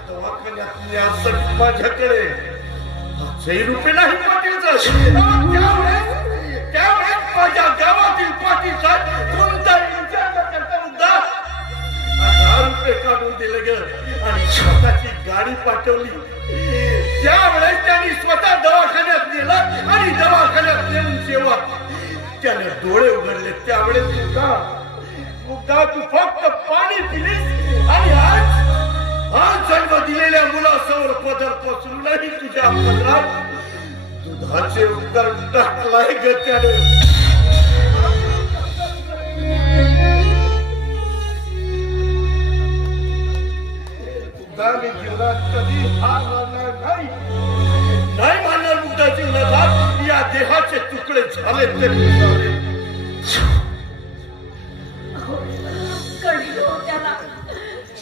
दवाखान्यात न्यासाठी माझ्याकडे 5 रुपये नाही पाटीलचा. त्यावेळेस माझ्या गावातील पाटील साहेब कोणताही विचार न करता मुद्दा 1000 रुपये काढून दिले ग आणि स्वतःची गाडी पाठवली. त्यावेळेस त्यांनी स्वतः दवाखान्यात नेलं आणि दवाखान्यात नेऊन जेव्हा त्याने डोळे उघडले त्यावेळेस मुद्दा तू फक्त पाणी पिलीस आणि आज जन्म दिलेल्या मुलासमोर पदर पसरूनही तुझ्या पदरात दुधाचे उद्गार टाकलाय ग त्याने. जीवनात कधी हार मानणार नाही मानणार मुद्दा जीवनात. या देहाचे तुकडे झाले तरी कळील हो त्याला.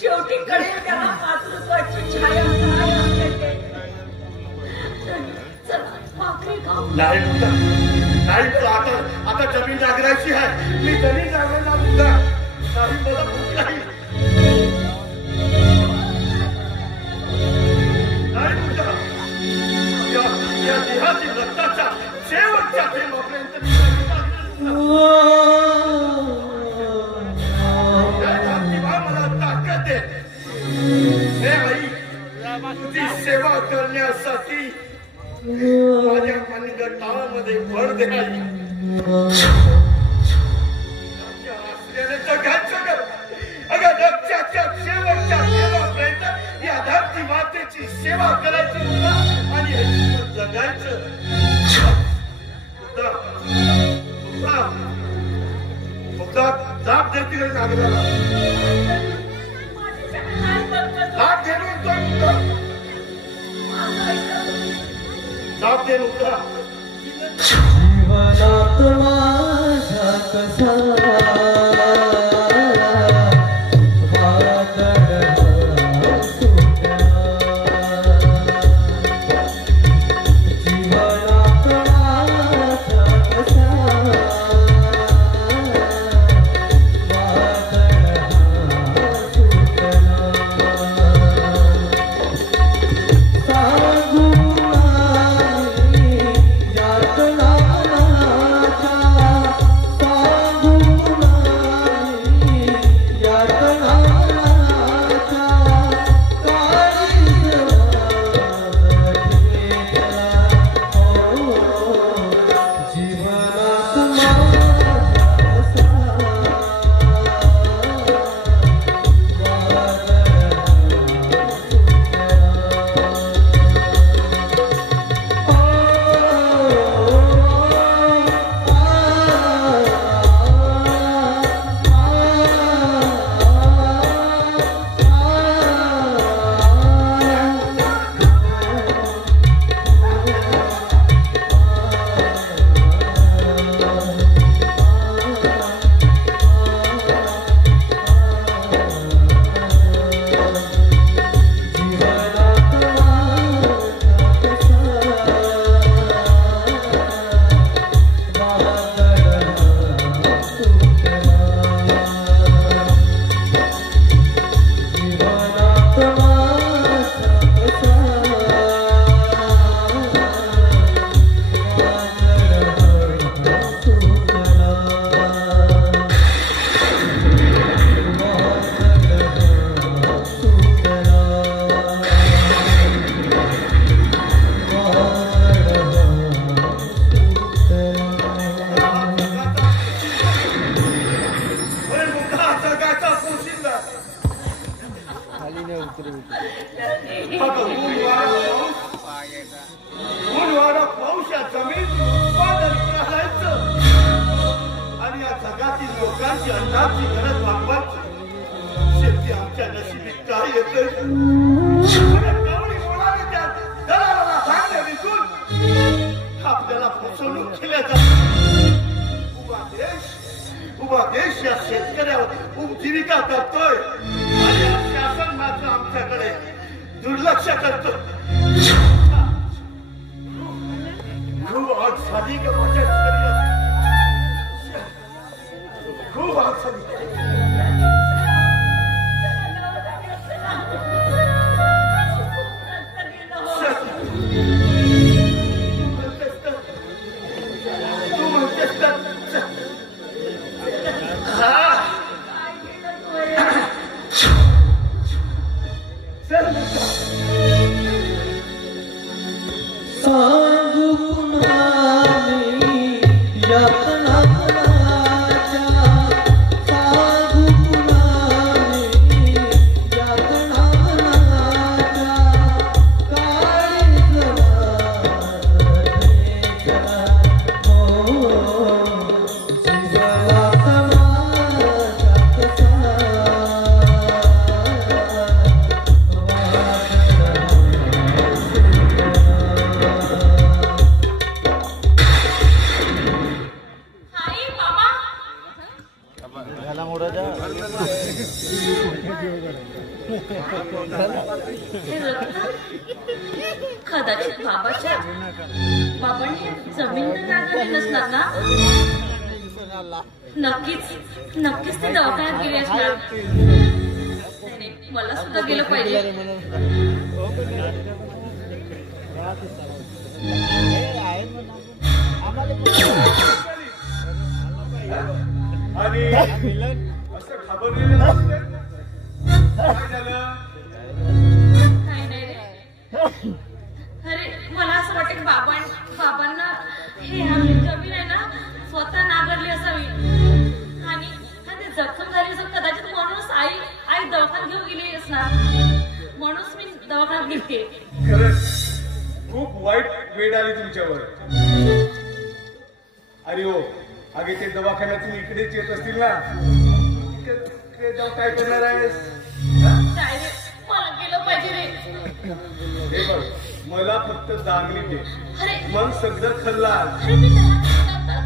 शेवटी कळेल त्याला मातृत्वाची छाया काय असते. नाही आता जमीन जागरायची आहे. मी जमीन जागरायला मुद्दा नाही, मला भूक नाही. मुद्दा या देहातील रक्ताच्या शेवटच्या थेंबापर्यंत मला ताकद दे. हे आई, तुझी सेवा करण्यासाठी माझ्या मनगटामध्ये भर द्यायची. जगायचं ग. अगं रक्ताच्या शेवटच्या सेवापर्यंत या धरती मातेची सेवा करायची आणि जगायचं. जाप देतील नागराला. हात घेऊन जाप दे मुद्दा. जीवनात माझा कसा वारा पाऊस या जमीन करायचं आणि या जगातील लोकांची अन्नाची गरज भागवायची. शेवटी आमच्या नशिबी काय येतंय? आपल्याला फसवणूक केल्या जाते. उभा देश या शेतकऱ्यावर उपजीविका करतोय आणि शासन मात्र आमच्याकडे दुर्लक्ष करतोय. खूप आग झाली का माझ्या खूप आग झाली. सांगू पुन्हा मी यातना मनाच्या, सांगू पुन्हा मी यातना मनाच्या, काळीजला हो जीवला समाजा कसा कदाचित बाबांनी जमीन नांगरली नसणार ना. नक्कीच ते दवाखान्यात गेले असणार. मला सुद्धा गेलं पाहिजे. आणि असं घाबरलेलं नसते. काय झालं? अरे मला असं वाटतं की बाबांना हे आपली जमीन आहे ना स्वतः नांगरली असावी आणि ते जखम झाली असं कदाचित म्हणूनच आई दवाखान्यात घेऊन गेली असणार. म्हणूनच मी दवाखान्यात घेते. खरंच खूप वाईट वेळ आली तुमच्यावर. अरे हो अगे ते दवाखान्यातून इकडेच येत असतील ना. इकडे जाऊन काय करणार आहेस? मला गेलं पाहिजे रे. हे बघ मला फक्त दागणी दे. अरे मग सगळं खल्लास. अरे मी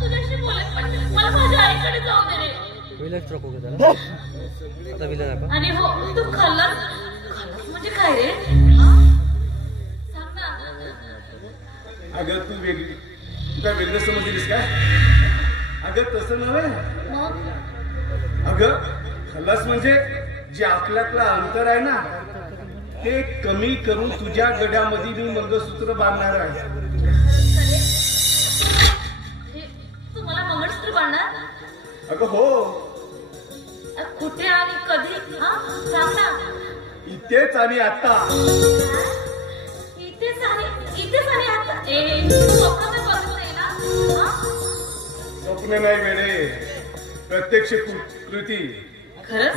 तुझ्याशी बोलेन पण मला माझ्या आईकडे जाऊ दे रे. विलच नको त्याला आता विला नका. आणि हो तू खल्लास म्हणजे काय रे? सांग ना. अगं तू वेगळी तू काय वेगळं समजलीस काय? अगं तसं नव्हे. अगं खल्लास म्हणजे जे आपल्यातलं अंतर आहे ना ते कमी करून तुझ्या गड्यामध्ये मी मंगळसूत्र बांधणार आहे. तू मला मंगळसूत्र बांधणार? अगं हो. कुठे आणि कधी? सांग ना. इथेच आणि आता. इथेच आणि आता. स्वप्न तर बघत नाही ना. स्वप्न नाही वेळे प्रत्यक्ष कृती. खरंच?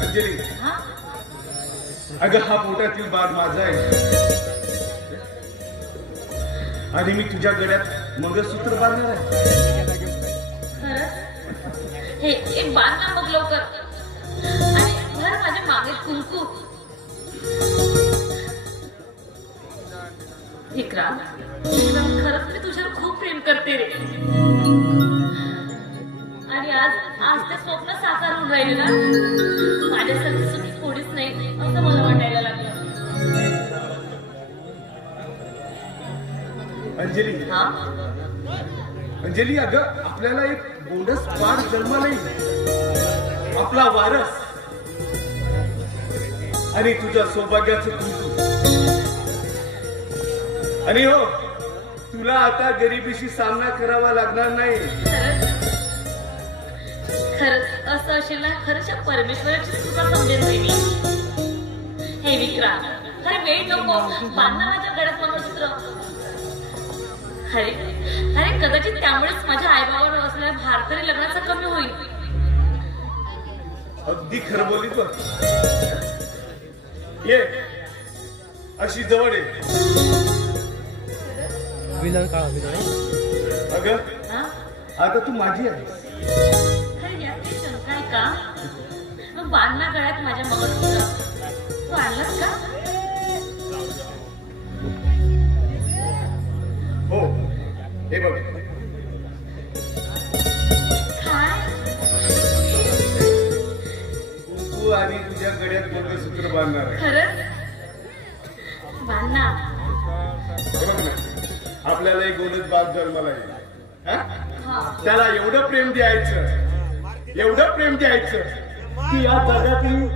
अंजली अगं हा पोटातील बाळ माझा आहे आणि मी तुझ्या गळ्यात मंगळसूत्र बांधणार आहे. खरंच? हे एक बांध ना मग लवकर आणि भर माझ्या मागे कुंकू. विक्रम खरंच मी तुझ्यावर खूप प्रेम करते रे. आणि आज ते स्वप्न साकार होऊन राहिले ना. माझ्यासाठी सुखी कोणीच नाही असं मला वाटायला लागलं. अंजली अगं आपल्याला एक बोनस बाळ जन्माला येईल. आपला वारस आणि तुझ्या सौभाग्याचं कुंकू. आणि हो तुला आता गरिबीशी सामना करावा लागणार नाही. खरंच असं असेल ना. खरंच परमेश्वराची कृपा समजेल मी. हे विक्रांत अरे वेळ नको बांधना माझ्या गळ्यात मंगळसूत्र. अरे कदाचित त्यामुळेच माझ्या आईबाबावर असलेल्या भारतारी लग्नाचा कमी होईल. अगदी खरं बोललीस बघ. ये अशी जवळ आहे. विलन काळा विलन. अगं हा? आता तू माझी आहे. खरं यात काही शंका आहे का? मग बांधला गळ्यात माझ्या मंगळसूत्र तू आणलास का? हो हे बघ. काय? तू आणि तुझ्या गड्यात मंगळसूत्र बांधणार आहे. खरंच? बांधणार. हे बघ ना, आपल्याला एक गोलच बाप जन्माला येईल. हा? हा. त्याला एवढं प्रेम द्यायचं, एवढं प्रेम द्यायचं की या जगातील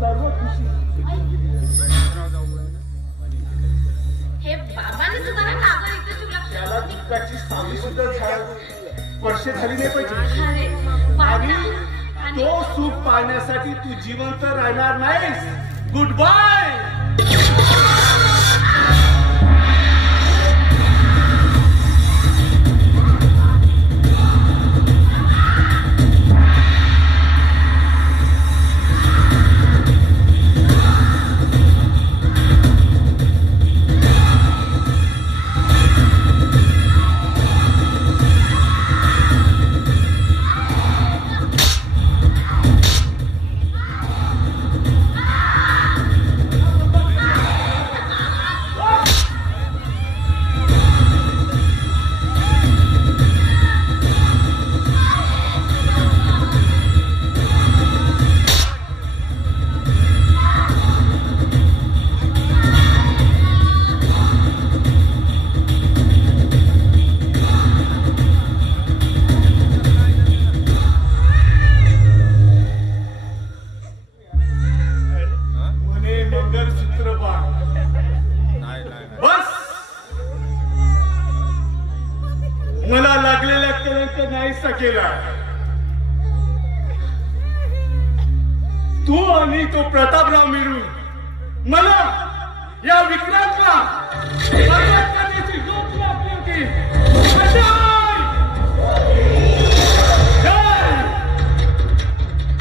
सर्व खुशी. हे बाबांनी सुद्धा ना कागद इथे ठेवला. त्याला दुःखाची सावली सुद्धा स्पर्श झाली नाही पाहिजे. अरे, आणि आणि तो सुख पाहण्यासाठी तू जिवंत राहणार नाहीस. Good bye. मला लागलेल्या कलंक नाहीसा केला. तू आणि तो प्रतापराव मिळून मला या विक्रांतला बरबाद करण्याची योजना आपली होती.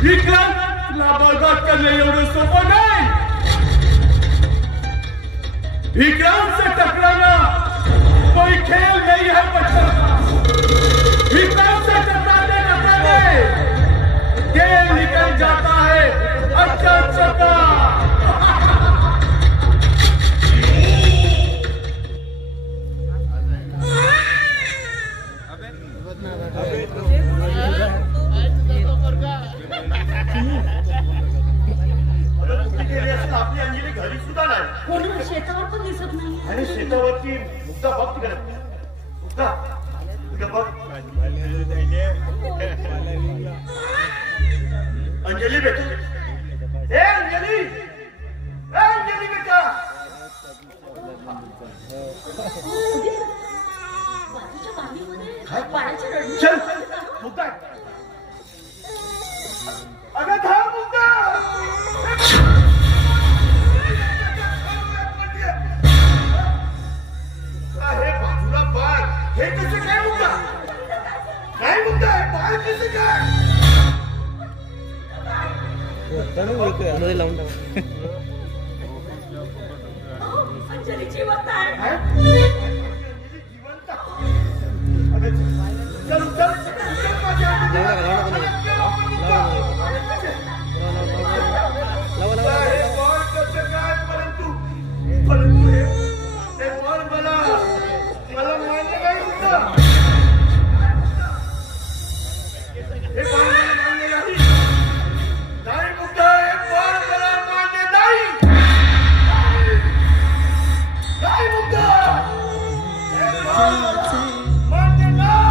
विक्रांतला बरबाद करणे एवढं सोपं नाही. विक्रांत से टकराना कोई खेल नहीं है बच्चों का. विक्रांत से टकराने खेल निकल जाता है अच्छा अच्छा का. आपली अंजली घरी सुद्धा नाही. कोणी शेतावर पण दिसत नाही. आणि शेतावरती मुद्दा बघ तिकडे. मुद्दा तिकडे बघ. अंजली बेटा. ए अंजली. ए अंजली बेटा. बाजूच्या बागेमध्ये बाळाची रडणी. चल मुद्दा. अगं थांब मुद्दा. हे बाजूला बाळ. हे कसं काय मुद्दा? काय मुद्दा आहे? बाळ कसं काय? मध्ये लावून टाक. अंजली जिवंत आहे. जिवंत. अगं चल चल चल माझ्या. हे बाळ कसं काय? परंतु हे बाळ मला मान्य नाही मुद्दा. हे बाळ मला मान्य नाही. नाही मुद्दा. हे बाळ मला मान्य नाही. नाही मुद्दा. हे बाळ मान्य नाही.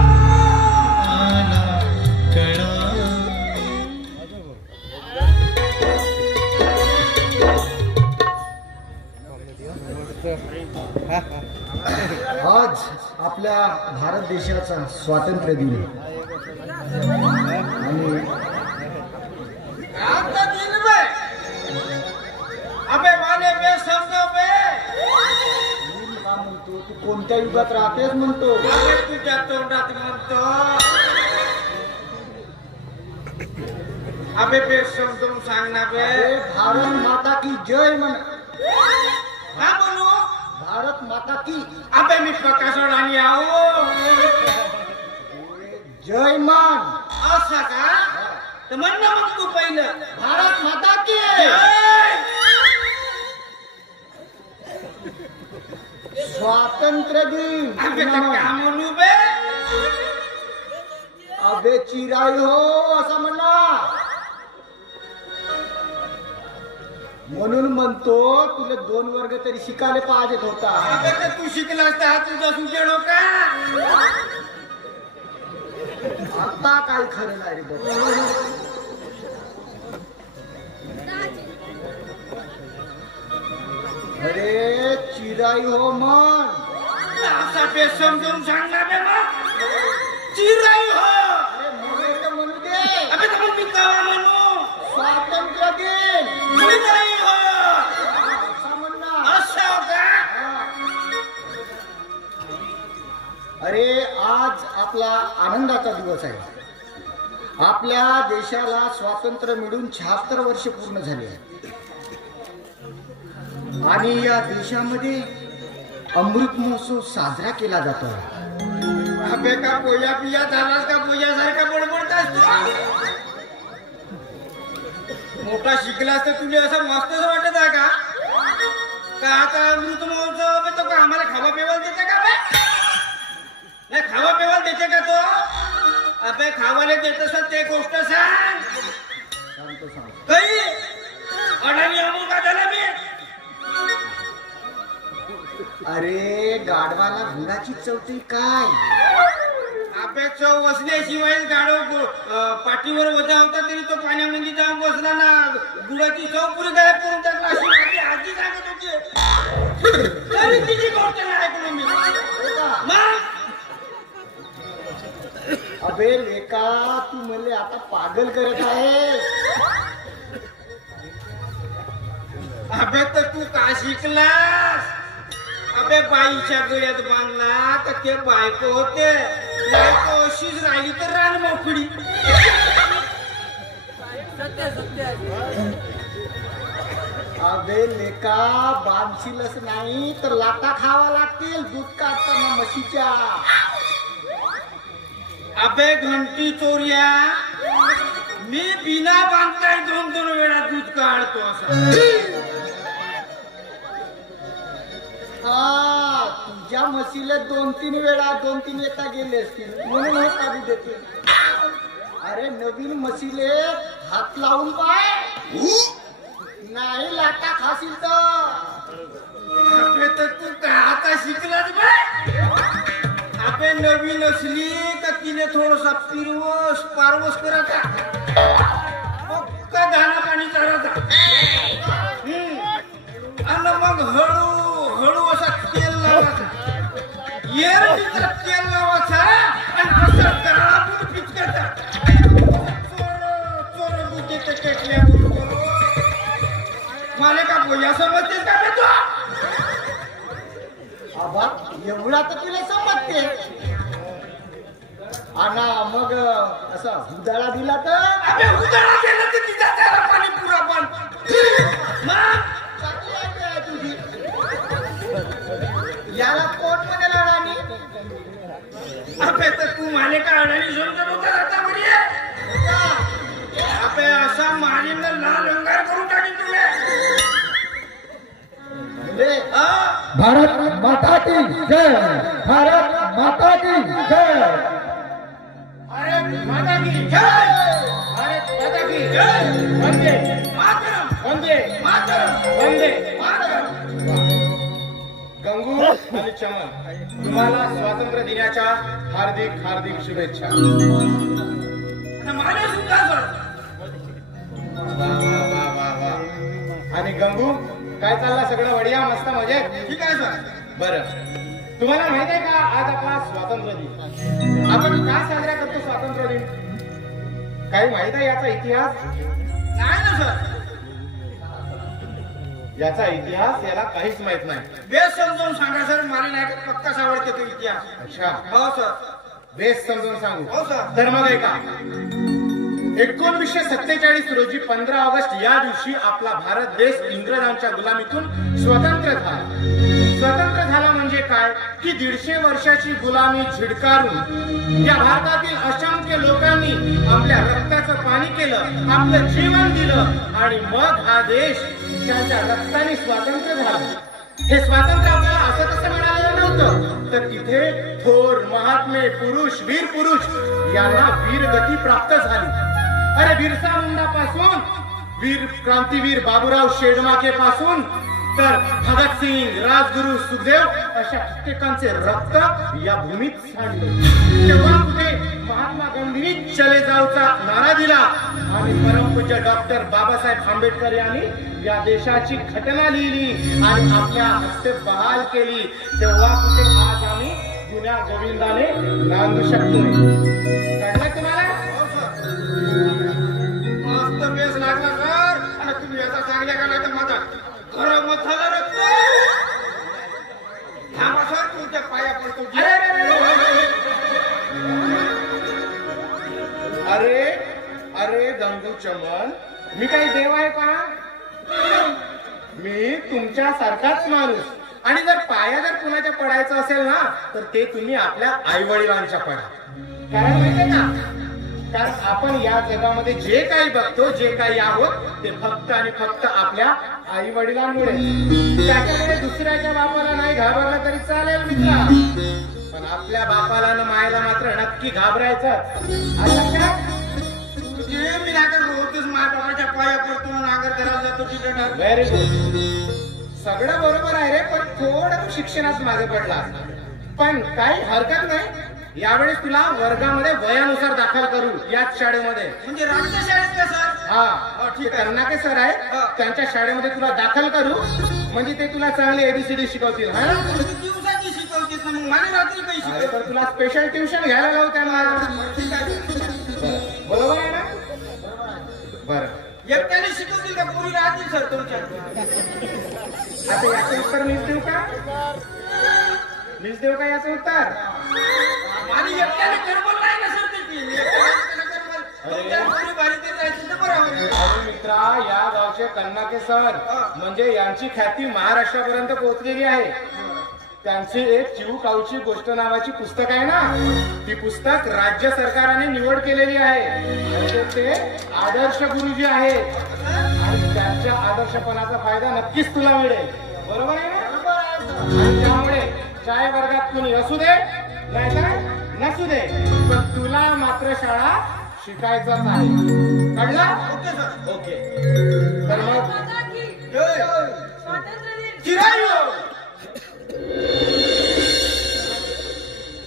आज आपल्या भारत देशाचा स्वातंत्र्य दिन आणि म्हणतो तू कोणत्या युगात राहतेस म्हणतो. तुझ्या तोंडात म्हणतो अबे बेस समजून सांग ना बे. भारत माता की जय म्हण. हा बोलू भारत माता की अबे मी प्रकाशवर आणि आहो जय मान. असं का तर म्हण ना मग तू पहिलं भारत माता की स्वातंत्र्य दिन. अबे का म्हणू बे. अबे चिराई हो असं म्हणा. म्हणून म्हणतो तुला 2 वर्ग तरी शिकायला पाहिजेत होता. अबे तर तू शिकलास तर हा तुझा सुचेडो का. आता काही खरं नाही रे बाबा. अरे चिराई हो म्हण. असा बेस समजून सांग ना बे मग. चिराई हो. अरे म्हणू तर म्हणू दे. अबे तर मग मी कवा म्हणू. स्वातंत्र्य दिन. चिराई हो. असं म्हण ना. असं का. अरे आज आपला आनंदाचा दिवस आहे. आपल्या देशाला स्वातंत्र्य मिळून 76 वर्ष पूर्ण झाले आहेत. आणि या देशामध्ये अमृत महोत्सव साजरा केला जातो. अबे का पोया पिया झालास का पोयासारखा बडबडतास तू. मोठा शिकलास तर तुला असं मस्तच वाटत आहे का. का आता अमृत महोत्सव तो का आम्हाला खावा पिवायला देते का बे. नाही खावा पिवायला देते का तो. अबे खावाले देत असत ते गोष्ट सांग. काही अडाणी अमूल का झाला मी. अरे गाढवाला गुळाची चवती काय. अबे चव बसल्याशिवाय गाडव पाठीवर वजा होता तरी तो पाण्यामध्ये जाऊन बसला ना. गुळाची चव पुरी गायब करून टाकला अशी माझी आजी सांगत होती. तरी तिची गोष्ट नाही ऐकलो मी. मग अबे लेका तू मला आता पागल करत आहे. अबे तर तू का शिकलास. अबे बाईच्या गळ्यात बांधला तर ते बायको होते. नाही तो अशीच राहिली तर रान मोकळी. अबे लेका बांधशीलच नाही तर लाटा खावा लागतील दूध काढताना म्हशीच्या. अबे घंटी चोरिया मी बिना बांधताय 2-2 वेळा दूध काढतो असं. हा तुझ्या म्हशीला 2-3 वेळा 2-3 येता गेले असतील म्हणून हे काढू देते. अरे नवीन म्हशीले हात लावून पाय नाही लाटा खाशील तर. अबे तर तू का आता शिकलाच बे. अबे नवीन असली तर तिने थोडसा पिरवस पारवस करायचा. फक्त दाना पाणी चारायचा. आणि मग हळू असा तेल लावायचा. एरडीचा तेल लावायचा आणि असा गाळापूर पिचकायचा. चोर बुद्धी ते टेकल्या मला का बोया समजतेस का बे तू. आबा एवढा तर तुला समजते. आणि मग असा उदाळा दिला तर. अबे उदाळा दिला तर तिचा त्याला पाणी पुरा पण. चांगली idea आहे तुझी. याला कोण म्हणाला राणी. अबे तर तू माले का अडाणी समजत होता आता म्हणे. अबे असा मारीला लाल अंगार करून टाकीन तुला. भारत माता की जय. भारत माता की जय. अरे माता की जय. भारत माता की जय. वंदे मातरम. वंदे मातरम. वंदे मातरम. गंगू आणि चमन तुम्हाला स्वातंत्र्य दिनाच्या हार्दिक हार्दिक शुभेच्छा. मला सुद्धा वा वा वा वा वा. आणि गंगू काय चालला सगळं वडिया मस्त मजेत. ठीक आहे सर. बरं तुम्हाला माहित आहे का आज आपला स्वातंत्र्य दिन. आपण का साजरा करतो स्वातंत्र्य दिन. काही माहित आहे याचा इतिहास. नाही ना सर. याचा इतिहास याला काहीच माहित नाही. बेस समजावून सांगा सर. मला नाही पक्काच आवडते तो इतिहास. अच्छा हो सर. बेस समजून सांगू. हो सर. तर मग ऐका. 1947 रोजी 15 ऑगस्ट या दिवशी आपला भारत देश इंग्रजांच्या गुलामीतून स्वतंत्र झाला. स्वतंत्र झाला म्हणजे काय की 150 वर्षाची गुलामी झिडकारून या भारतातील असंख्य लोकांनी आपल्या रक्ताचं पाणी केलं, आपलं जीवन दिलं आणि मग हा देश त्यांच्या रक्ताने स्वातंत्र्य झाला. हे स्वातंत्र्य आपल्याला असं तसं मिळालेलं नव्हतं, तर तिथे थोर महात्मे पुरुष, वीर पुरुष यांना वीरगती प्राप्त झाली. अरे बिरसा मुंडा पासून वीर क्रांतीवीर बाबूराव शेडमाके पासून तर भगतसिंग, राजगुरू, सुखदेव अशा कित्येकांचे रक्त या भूमीत सांडले. तेव्हा कुठे महात्मा गांधींनी चले जाऊचा नारा दिला आणि परमपूज्य डॉक्टर बाबासाहेब आंबेडकर यांनी या देशाची घटना लिहिली आणि आपल्या हस्ते बहाल केली. तेव्हा कुठे आज आम्ही जुन्या गोविंदाने नांदू शकतोय. कळलं तुम्हाला? मस्त बेस लागला सर. आणि तुम्ही याचा चांगल्या का नाही तर माझा गरम मसाला रक्त. थांबा सर, तुमच्या पाया पडतो. अरे अरे गंगू चमन, मी काही देव आहे का? मी तुमच्या सारखाच माणूस. आणि जर पाया जर कुणाच्या पडायचं असेल ना तर ते तुम्ही आपल्या आई वडिलांच्या पडा. कारण माहितीये का, कारण आपण या जगामध्ये जे काही बघतो, जे काही आहोत ते फक्त आणि फक्त आपल्या आई वडिलांमुळे. त्याच्यामुळे दुसऱ्याच्या बापाला नाही घाबरला तरी चालेल मित्रा, पण आपल्या बापाला न मायला मात्र नक्की घाबरायचं. मी नागर होतोच, माझ्या बाबाच्या पाया पडतो, नागर करायला जातो तिथे. व्हेरी गुड, सगळं बरोबर आहे रे, पण थोडं शिक्षणात मागे पडला. पण काही हरकत नाही, यावेळेस तुला वर्गामध्ये वयानुसार दाखल करू याच शाळेमध्ये. म्हणजे राज्य शाळेत का सर? हा, ठीक आहे. कर्नाके सर आहे, त्यांच्या शाळेमध्ये तुला दाखल करू, म्हणजे ते तुला चांगले एबीसीडी शिकवतील. हा, दिवसाची शिकवतील ना, मग मला रात्री काही शिकवतील. तर तुला स्पेशल ट्युशन घ्यायला लावू त्यांना. बरोबर आहे ना? बरं, एकट्याने शिकवतील का पोरी राहतील सर तुमच्या? आता याचं उत्तर मीच देऊ का? मीच देऊ का याचं उत्तर? आणि एकट्याने करमत नाही ना सर त्याची. अरे मित्रा, या गावचे कन्नाके सर म्हणजे यांची ख्याती महाराष्ट्रापर्यंत पोहोचलेली आहे. त्यांची एक चिऊ काऊची गोष्ट नावाची पुस्तक आहे ना, ती पुस्तक राज्य सरकारने निवड केलेली आहे. ते आदर्श गुरुजी आहेत आणि त्यांच्या आदर्शपणाचा फायदा नक्कीच तुला मिळेल. बरोबर आहे ना? आणि त्यामुळे चाय वर्गात कुणी असू दे नाहीतर नसू दे, पण तुला मात्र शाळा शिकायचाच आहे. कळला? Okay sir. ओके, तर मग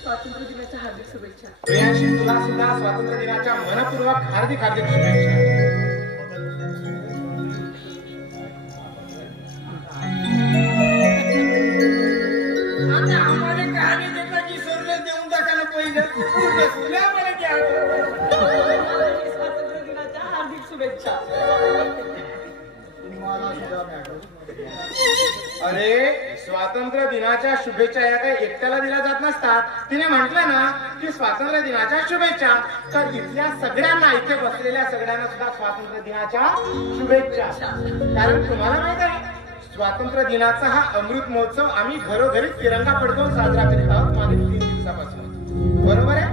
स्वातंत्र्य दिनाच्या हार्दिक शुभेच्छा. प्रियांशी, तुला सुद्धा स्वातंत्र्य दिनाच्या मनपूर्वक हार्दिक हार्दिक शुभेच्छा. आता आम्हाला कहाणी देताची सोडलं देऊन टाकायला पहिलं. स्वातंत्र्य दिनाच्या हार्दिक शुभेच्छा. अरे, स्वातंत्र्य दिनाच्या शुभेच्छा या काही एकट्याला दिल्या जात नसतात. तिने म्हटलं ना की स्वातंत्र्य दिनाच्या शुभेच्छा, तर इथल्या सगळ्यांना, इथे बसलेल्या सगळ्यांना सुद्धा स्वातंत्र्य दिनाच्या शुभेच्छा. कारण तुम्हाला माहित आहे, स्वातंत्र्य दिनाचा हा अमृत महोत्सव आम्ही घरोघरी तिरंगा फडकवून साजरा करीत आहोत मागील 3 दिवसापासून. बरोबर आहे?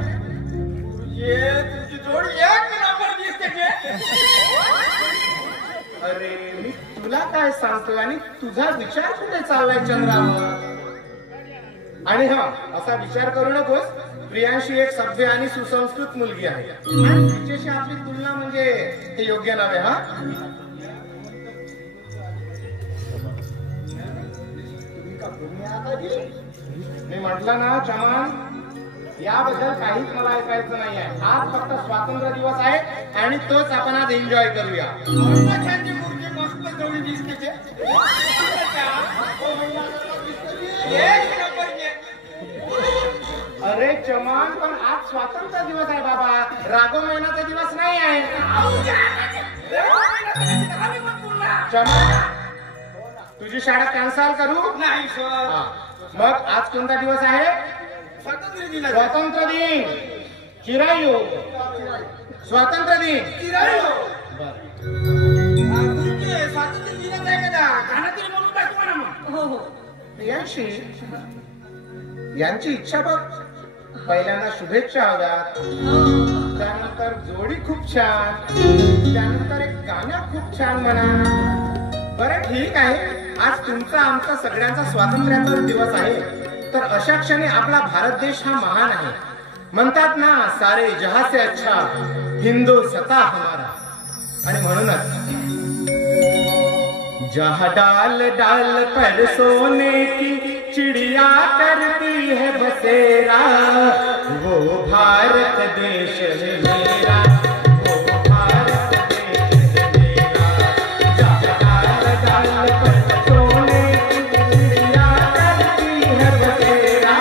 तुमची जोडी एक नंबर दिसते. अरे, मी तुला काय सांगतो आणि तुझा विचार कुठे चाललाय चंद्रावर? आणि हा, असा विचार करू नकोस, प्रियांशी एक सभ्य आणि सुसंस्कृत मुलगी आहे आणि तिच्याशी आपली तुलना म्हणजे हे योग्य नव्हे. हा, मी म्हटलं ना चमन, याबद्दल काहीच मला ऐकायचं नाही आहे. आज फक्त स्वातंत्र्य दिवस आहे आणि तोच आपण आज एन्जॉय करूया. मस्त जोडी दिसते. अरे चमन, पण आज स्वातंत्र्य दिवस आहे बाबा, रागो महिन्याचा दिवस नाही आहे. चमन, तुझी शाळा कॅन्सल करू? नाही सर. मग आज कोणता दिवस आहे? स्वातंत्र्य दिन. स्वातंत्र्य दिन. चिरायू स्वातंत्र्य दिन गुरुजी स्वातंत्र्य दिनाच आहे का गाण्यातील म्हणून दाखवा ना मग. हो हो यांची इच्छा बघ. पहिल्यांदा शुभेच्छा हव्यात, त्यानंतर जोडी खूप छान, त्यानंतर एक गाणं खूप छान म्हणा. बरं ठीक आहे, आज तुमचा आमचा सगळ्यांचा स्वातंत्र्याचा दिवस आहे, तर अशा क्षणी आपला भारत देश हा महान आहे. म्हणतात ना, सारे जहां से अच्छा हिंदुस्तान हमारा. आणि म्हणूनच जहाँ डाल डाल पर सोने की चिड़िया करती है बसेरा, वो भारत देश है मेरा, वो भारत देश है मेरा. जहाँ डाल डाल पर सोने की चिड़िया करती है बसेरा,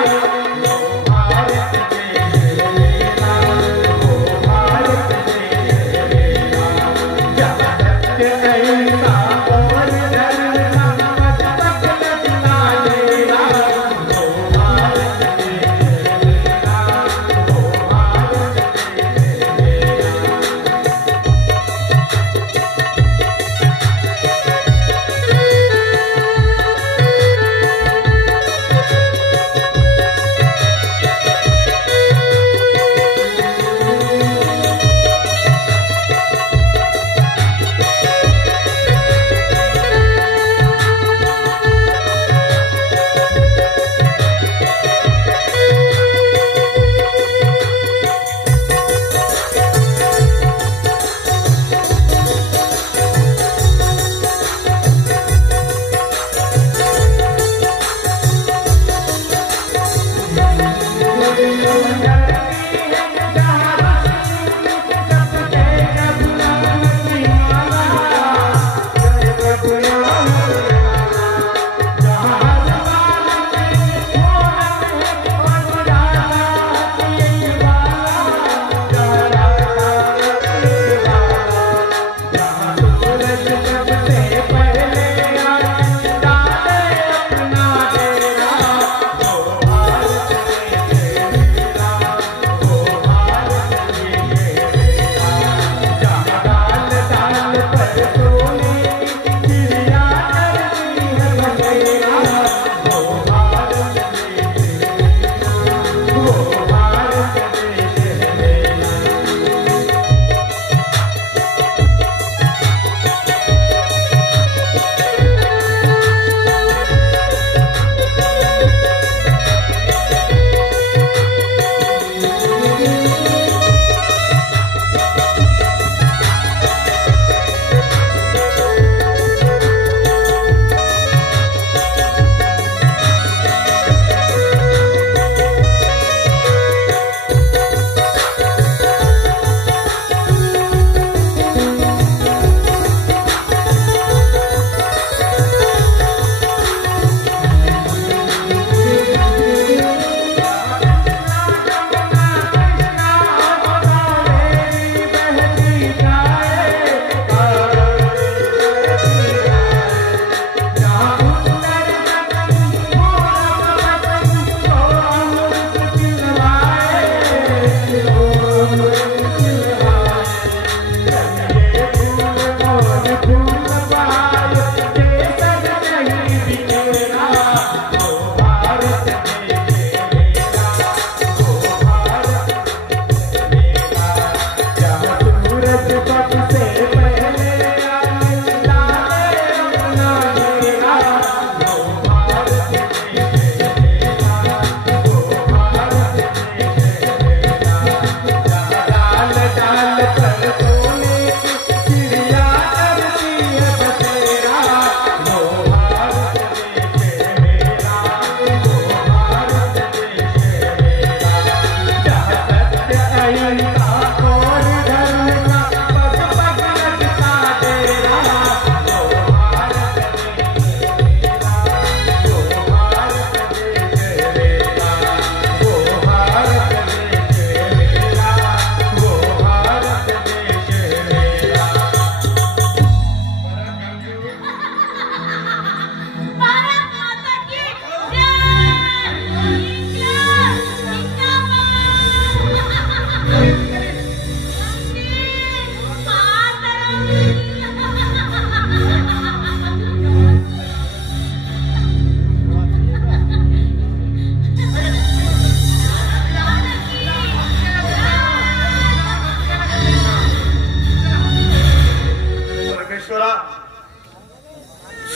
वो भारत देश है मेरा, वो भारत देश है मेरा. जहाँ सत्य अहिंसा और धर्म का पथ लगना मेरा, वो भारत देश है मेरा, वो भारत देश है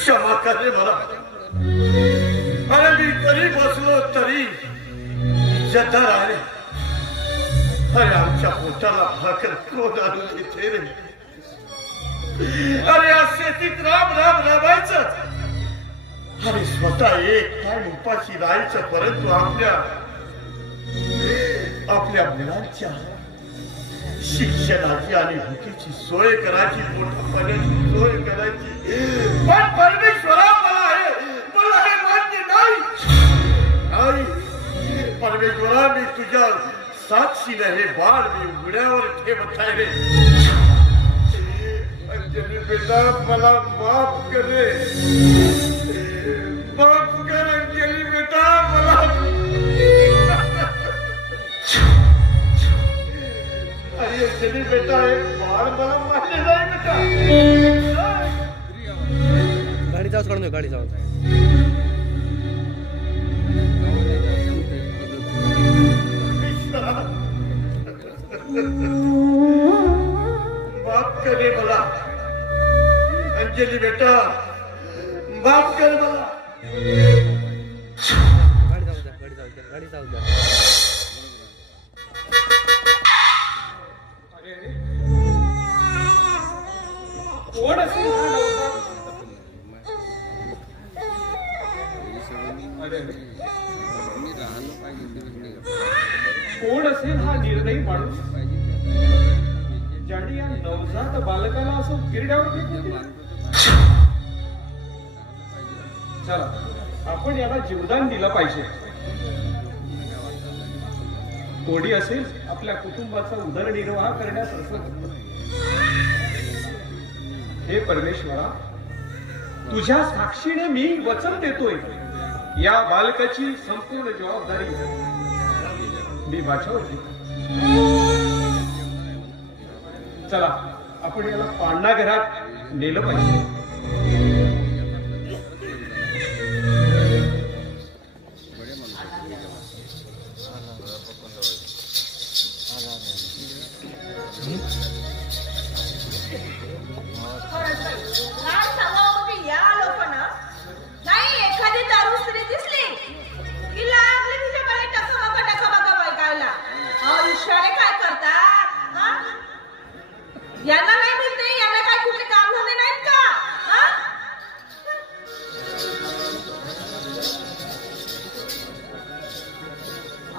क्षमा कर रे मला. अरे मी तरी बसलो तरी इज्जतदार आहे. अरे आमच्या पोटाला भाकर कोण आणून देते रे. अरे या शेतीत राब राब राबायचं. अरे स्वतः एक टाइम उपाशी राहायचं. परंतु आपल्या मुलांच्या शिक्षणाची आणि भुकीची सोय करायची, मोठ्या पाण्याची सोय करायची. पण परमेश्वरा मला हे मान्य नाही. परमेश्वरा मी तुझ्या साक्षीने हे बाळ मी उघड्यावर ठेवत आहे रे. अंजली बेटा मला माफ कर रे. माफ कर अंजली बेटा मला. अरे अंजली बेटा हे बाळ मला मान्य नाही बेटा. गाडी जाऊच काढून दे, गाडी जाऊच. माफ करे मला अंजली बेटा. माफ कर मला. गाडी जाऊ द्या, गाडी जाऊ द्या, गाडी जाऊ द्या. कोण असेल हा नवसा? कोण असेल हा निर्दयी माणूस ज्याने या नवजात बालकाला असं उकिरड्यावर घेतलं? चला आपण याला जीवदान दिलं पाहिजे. कोणी असेल आपल्या कुटुंबाचा उदरनिर्वाह करण्यास असं. हे परमेश्वरा, तुझ्या साक्षीने मी वचन देतोय, या बालकाची संपूर्ण जबाबदारी मी माझ्यावर घेतो. चला आपण याला पाळणा घरात नेलं पाहिजे. एखादी दारू स्त्री दिसली की लागली तिच्याकडे टकाबका बायकायला. इशारे काय करतात? यांना नाही मिळते, यांना काय कुठले काम झाले नाहीत का?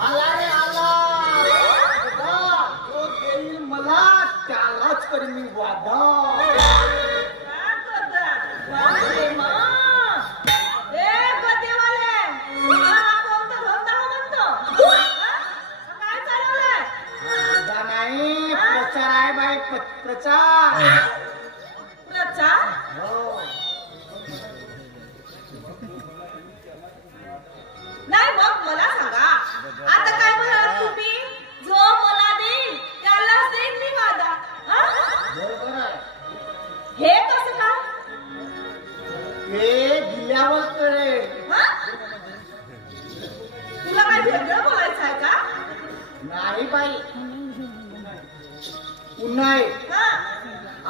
आला रे आला. तो देईल मला त्यालाच करीन मी वादा. प्रचार आहे बाई, प्रचार. प्रचार? नाही मग मला सांगा आता काय म्हणाल तुम्ही? जो मला देईल त्यालाच देईन मी वादा. बरोबर आहे. हे कसं का? हे दिल्यावर कळेल. तुला काय वेगळं बोलायचं आहे का? नाही बाई, पुन्हा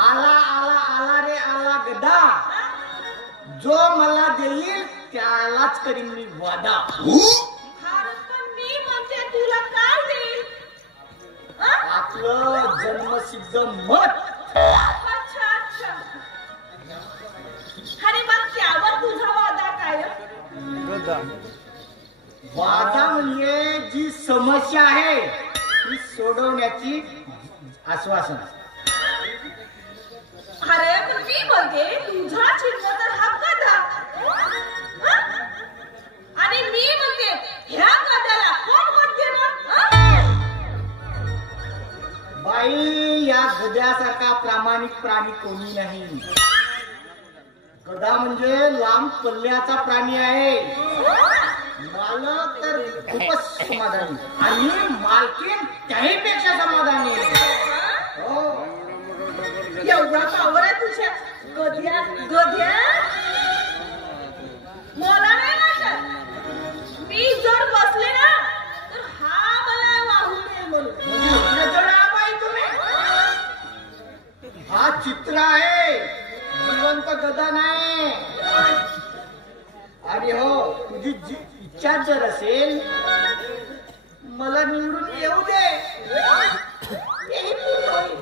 आला आला आला रे आला गदा. जो मला देईल त्यालाच करीन मी वादा. पण मी म्हणते तुला काय देईल? आपलं जन्मसिद्ध मत. अच्छा अच्छा. अरे मग त्यावर तुझा वादा काय? वादा म्हणजे जी समस्या आहे ती सोडवण्याची आश्वासन. अरे पण मी म्हणते तुझा चिन्ह तर हा गदा आणि मी म्हणते ह्या गदाला कोण मत देणार? बाई, या गद्यासारखा प्रामाणिक प्राणी कोणी नाही. गदा म्हणजे लांब पल्ल्याचा प्राणी आहे. मालक तर खूपच समाधानी आणि मालकीन त्याहीपेक्षा समाधानी. हो, एवढा पावर आहे तुझ्या गद्या गद्या? मला नाही वाटत. मी जर बसले ना तर हा मला वाहून येईल म्हणून. बाई तुम्ही, हा चित्र आहे, जिवंत गदा नाही. तुझी इच्छा जर असेल मला निवडून येऊ दे, तेही पूर्ण होईल.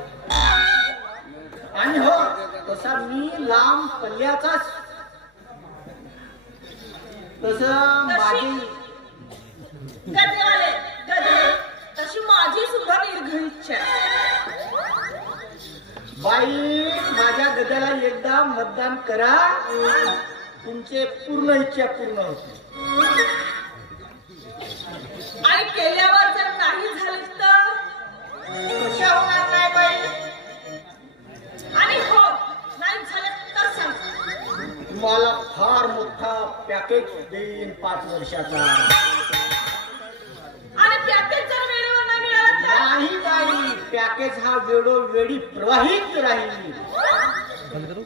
आणि हो तसा मी लांब पल्ल्याचाच, तसं माझी गदेवाले, गदे, तशी माझी सुद्धा दीर्घ इच्छा आहे. बाई माझ्या गद्याला एकदा मतदान करा, तुमचे पूर्ण इच्छा पूर्ण होते. आणि केल्यावर जर नाही झाली तर कशा होणार नाही बाई? आणि हो नाही झाले तर सांग. तुम्हाला फार मोठा पॅकेज देईन 5 वर्षाचा. आणि पॅकेज जर वेळेवर नाही मिळालं तर नाही बाई, पॅकेज हा वेळोवेळी प्रवाहित राहील. बंद करू.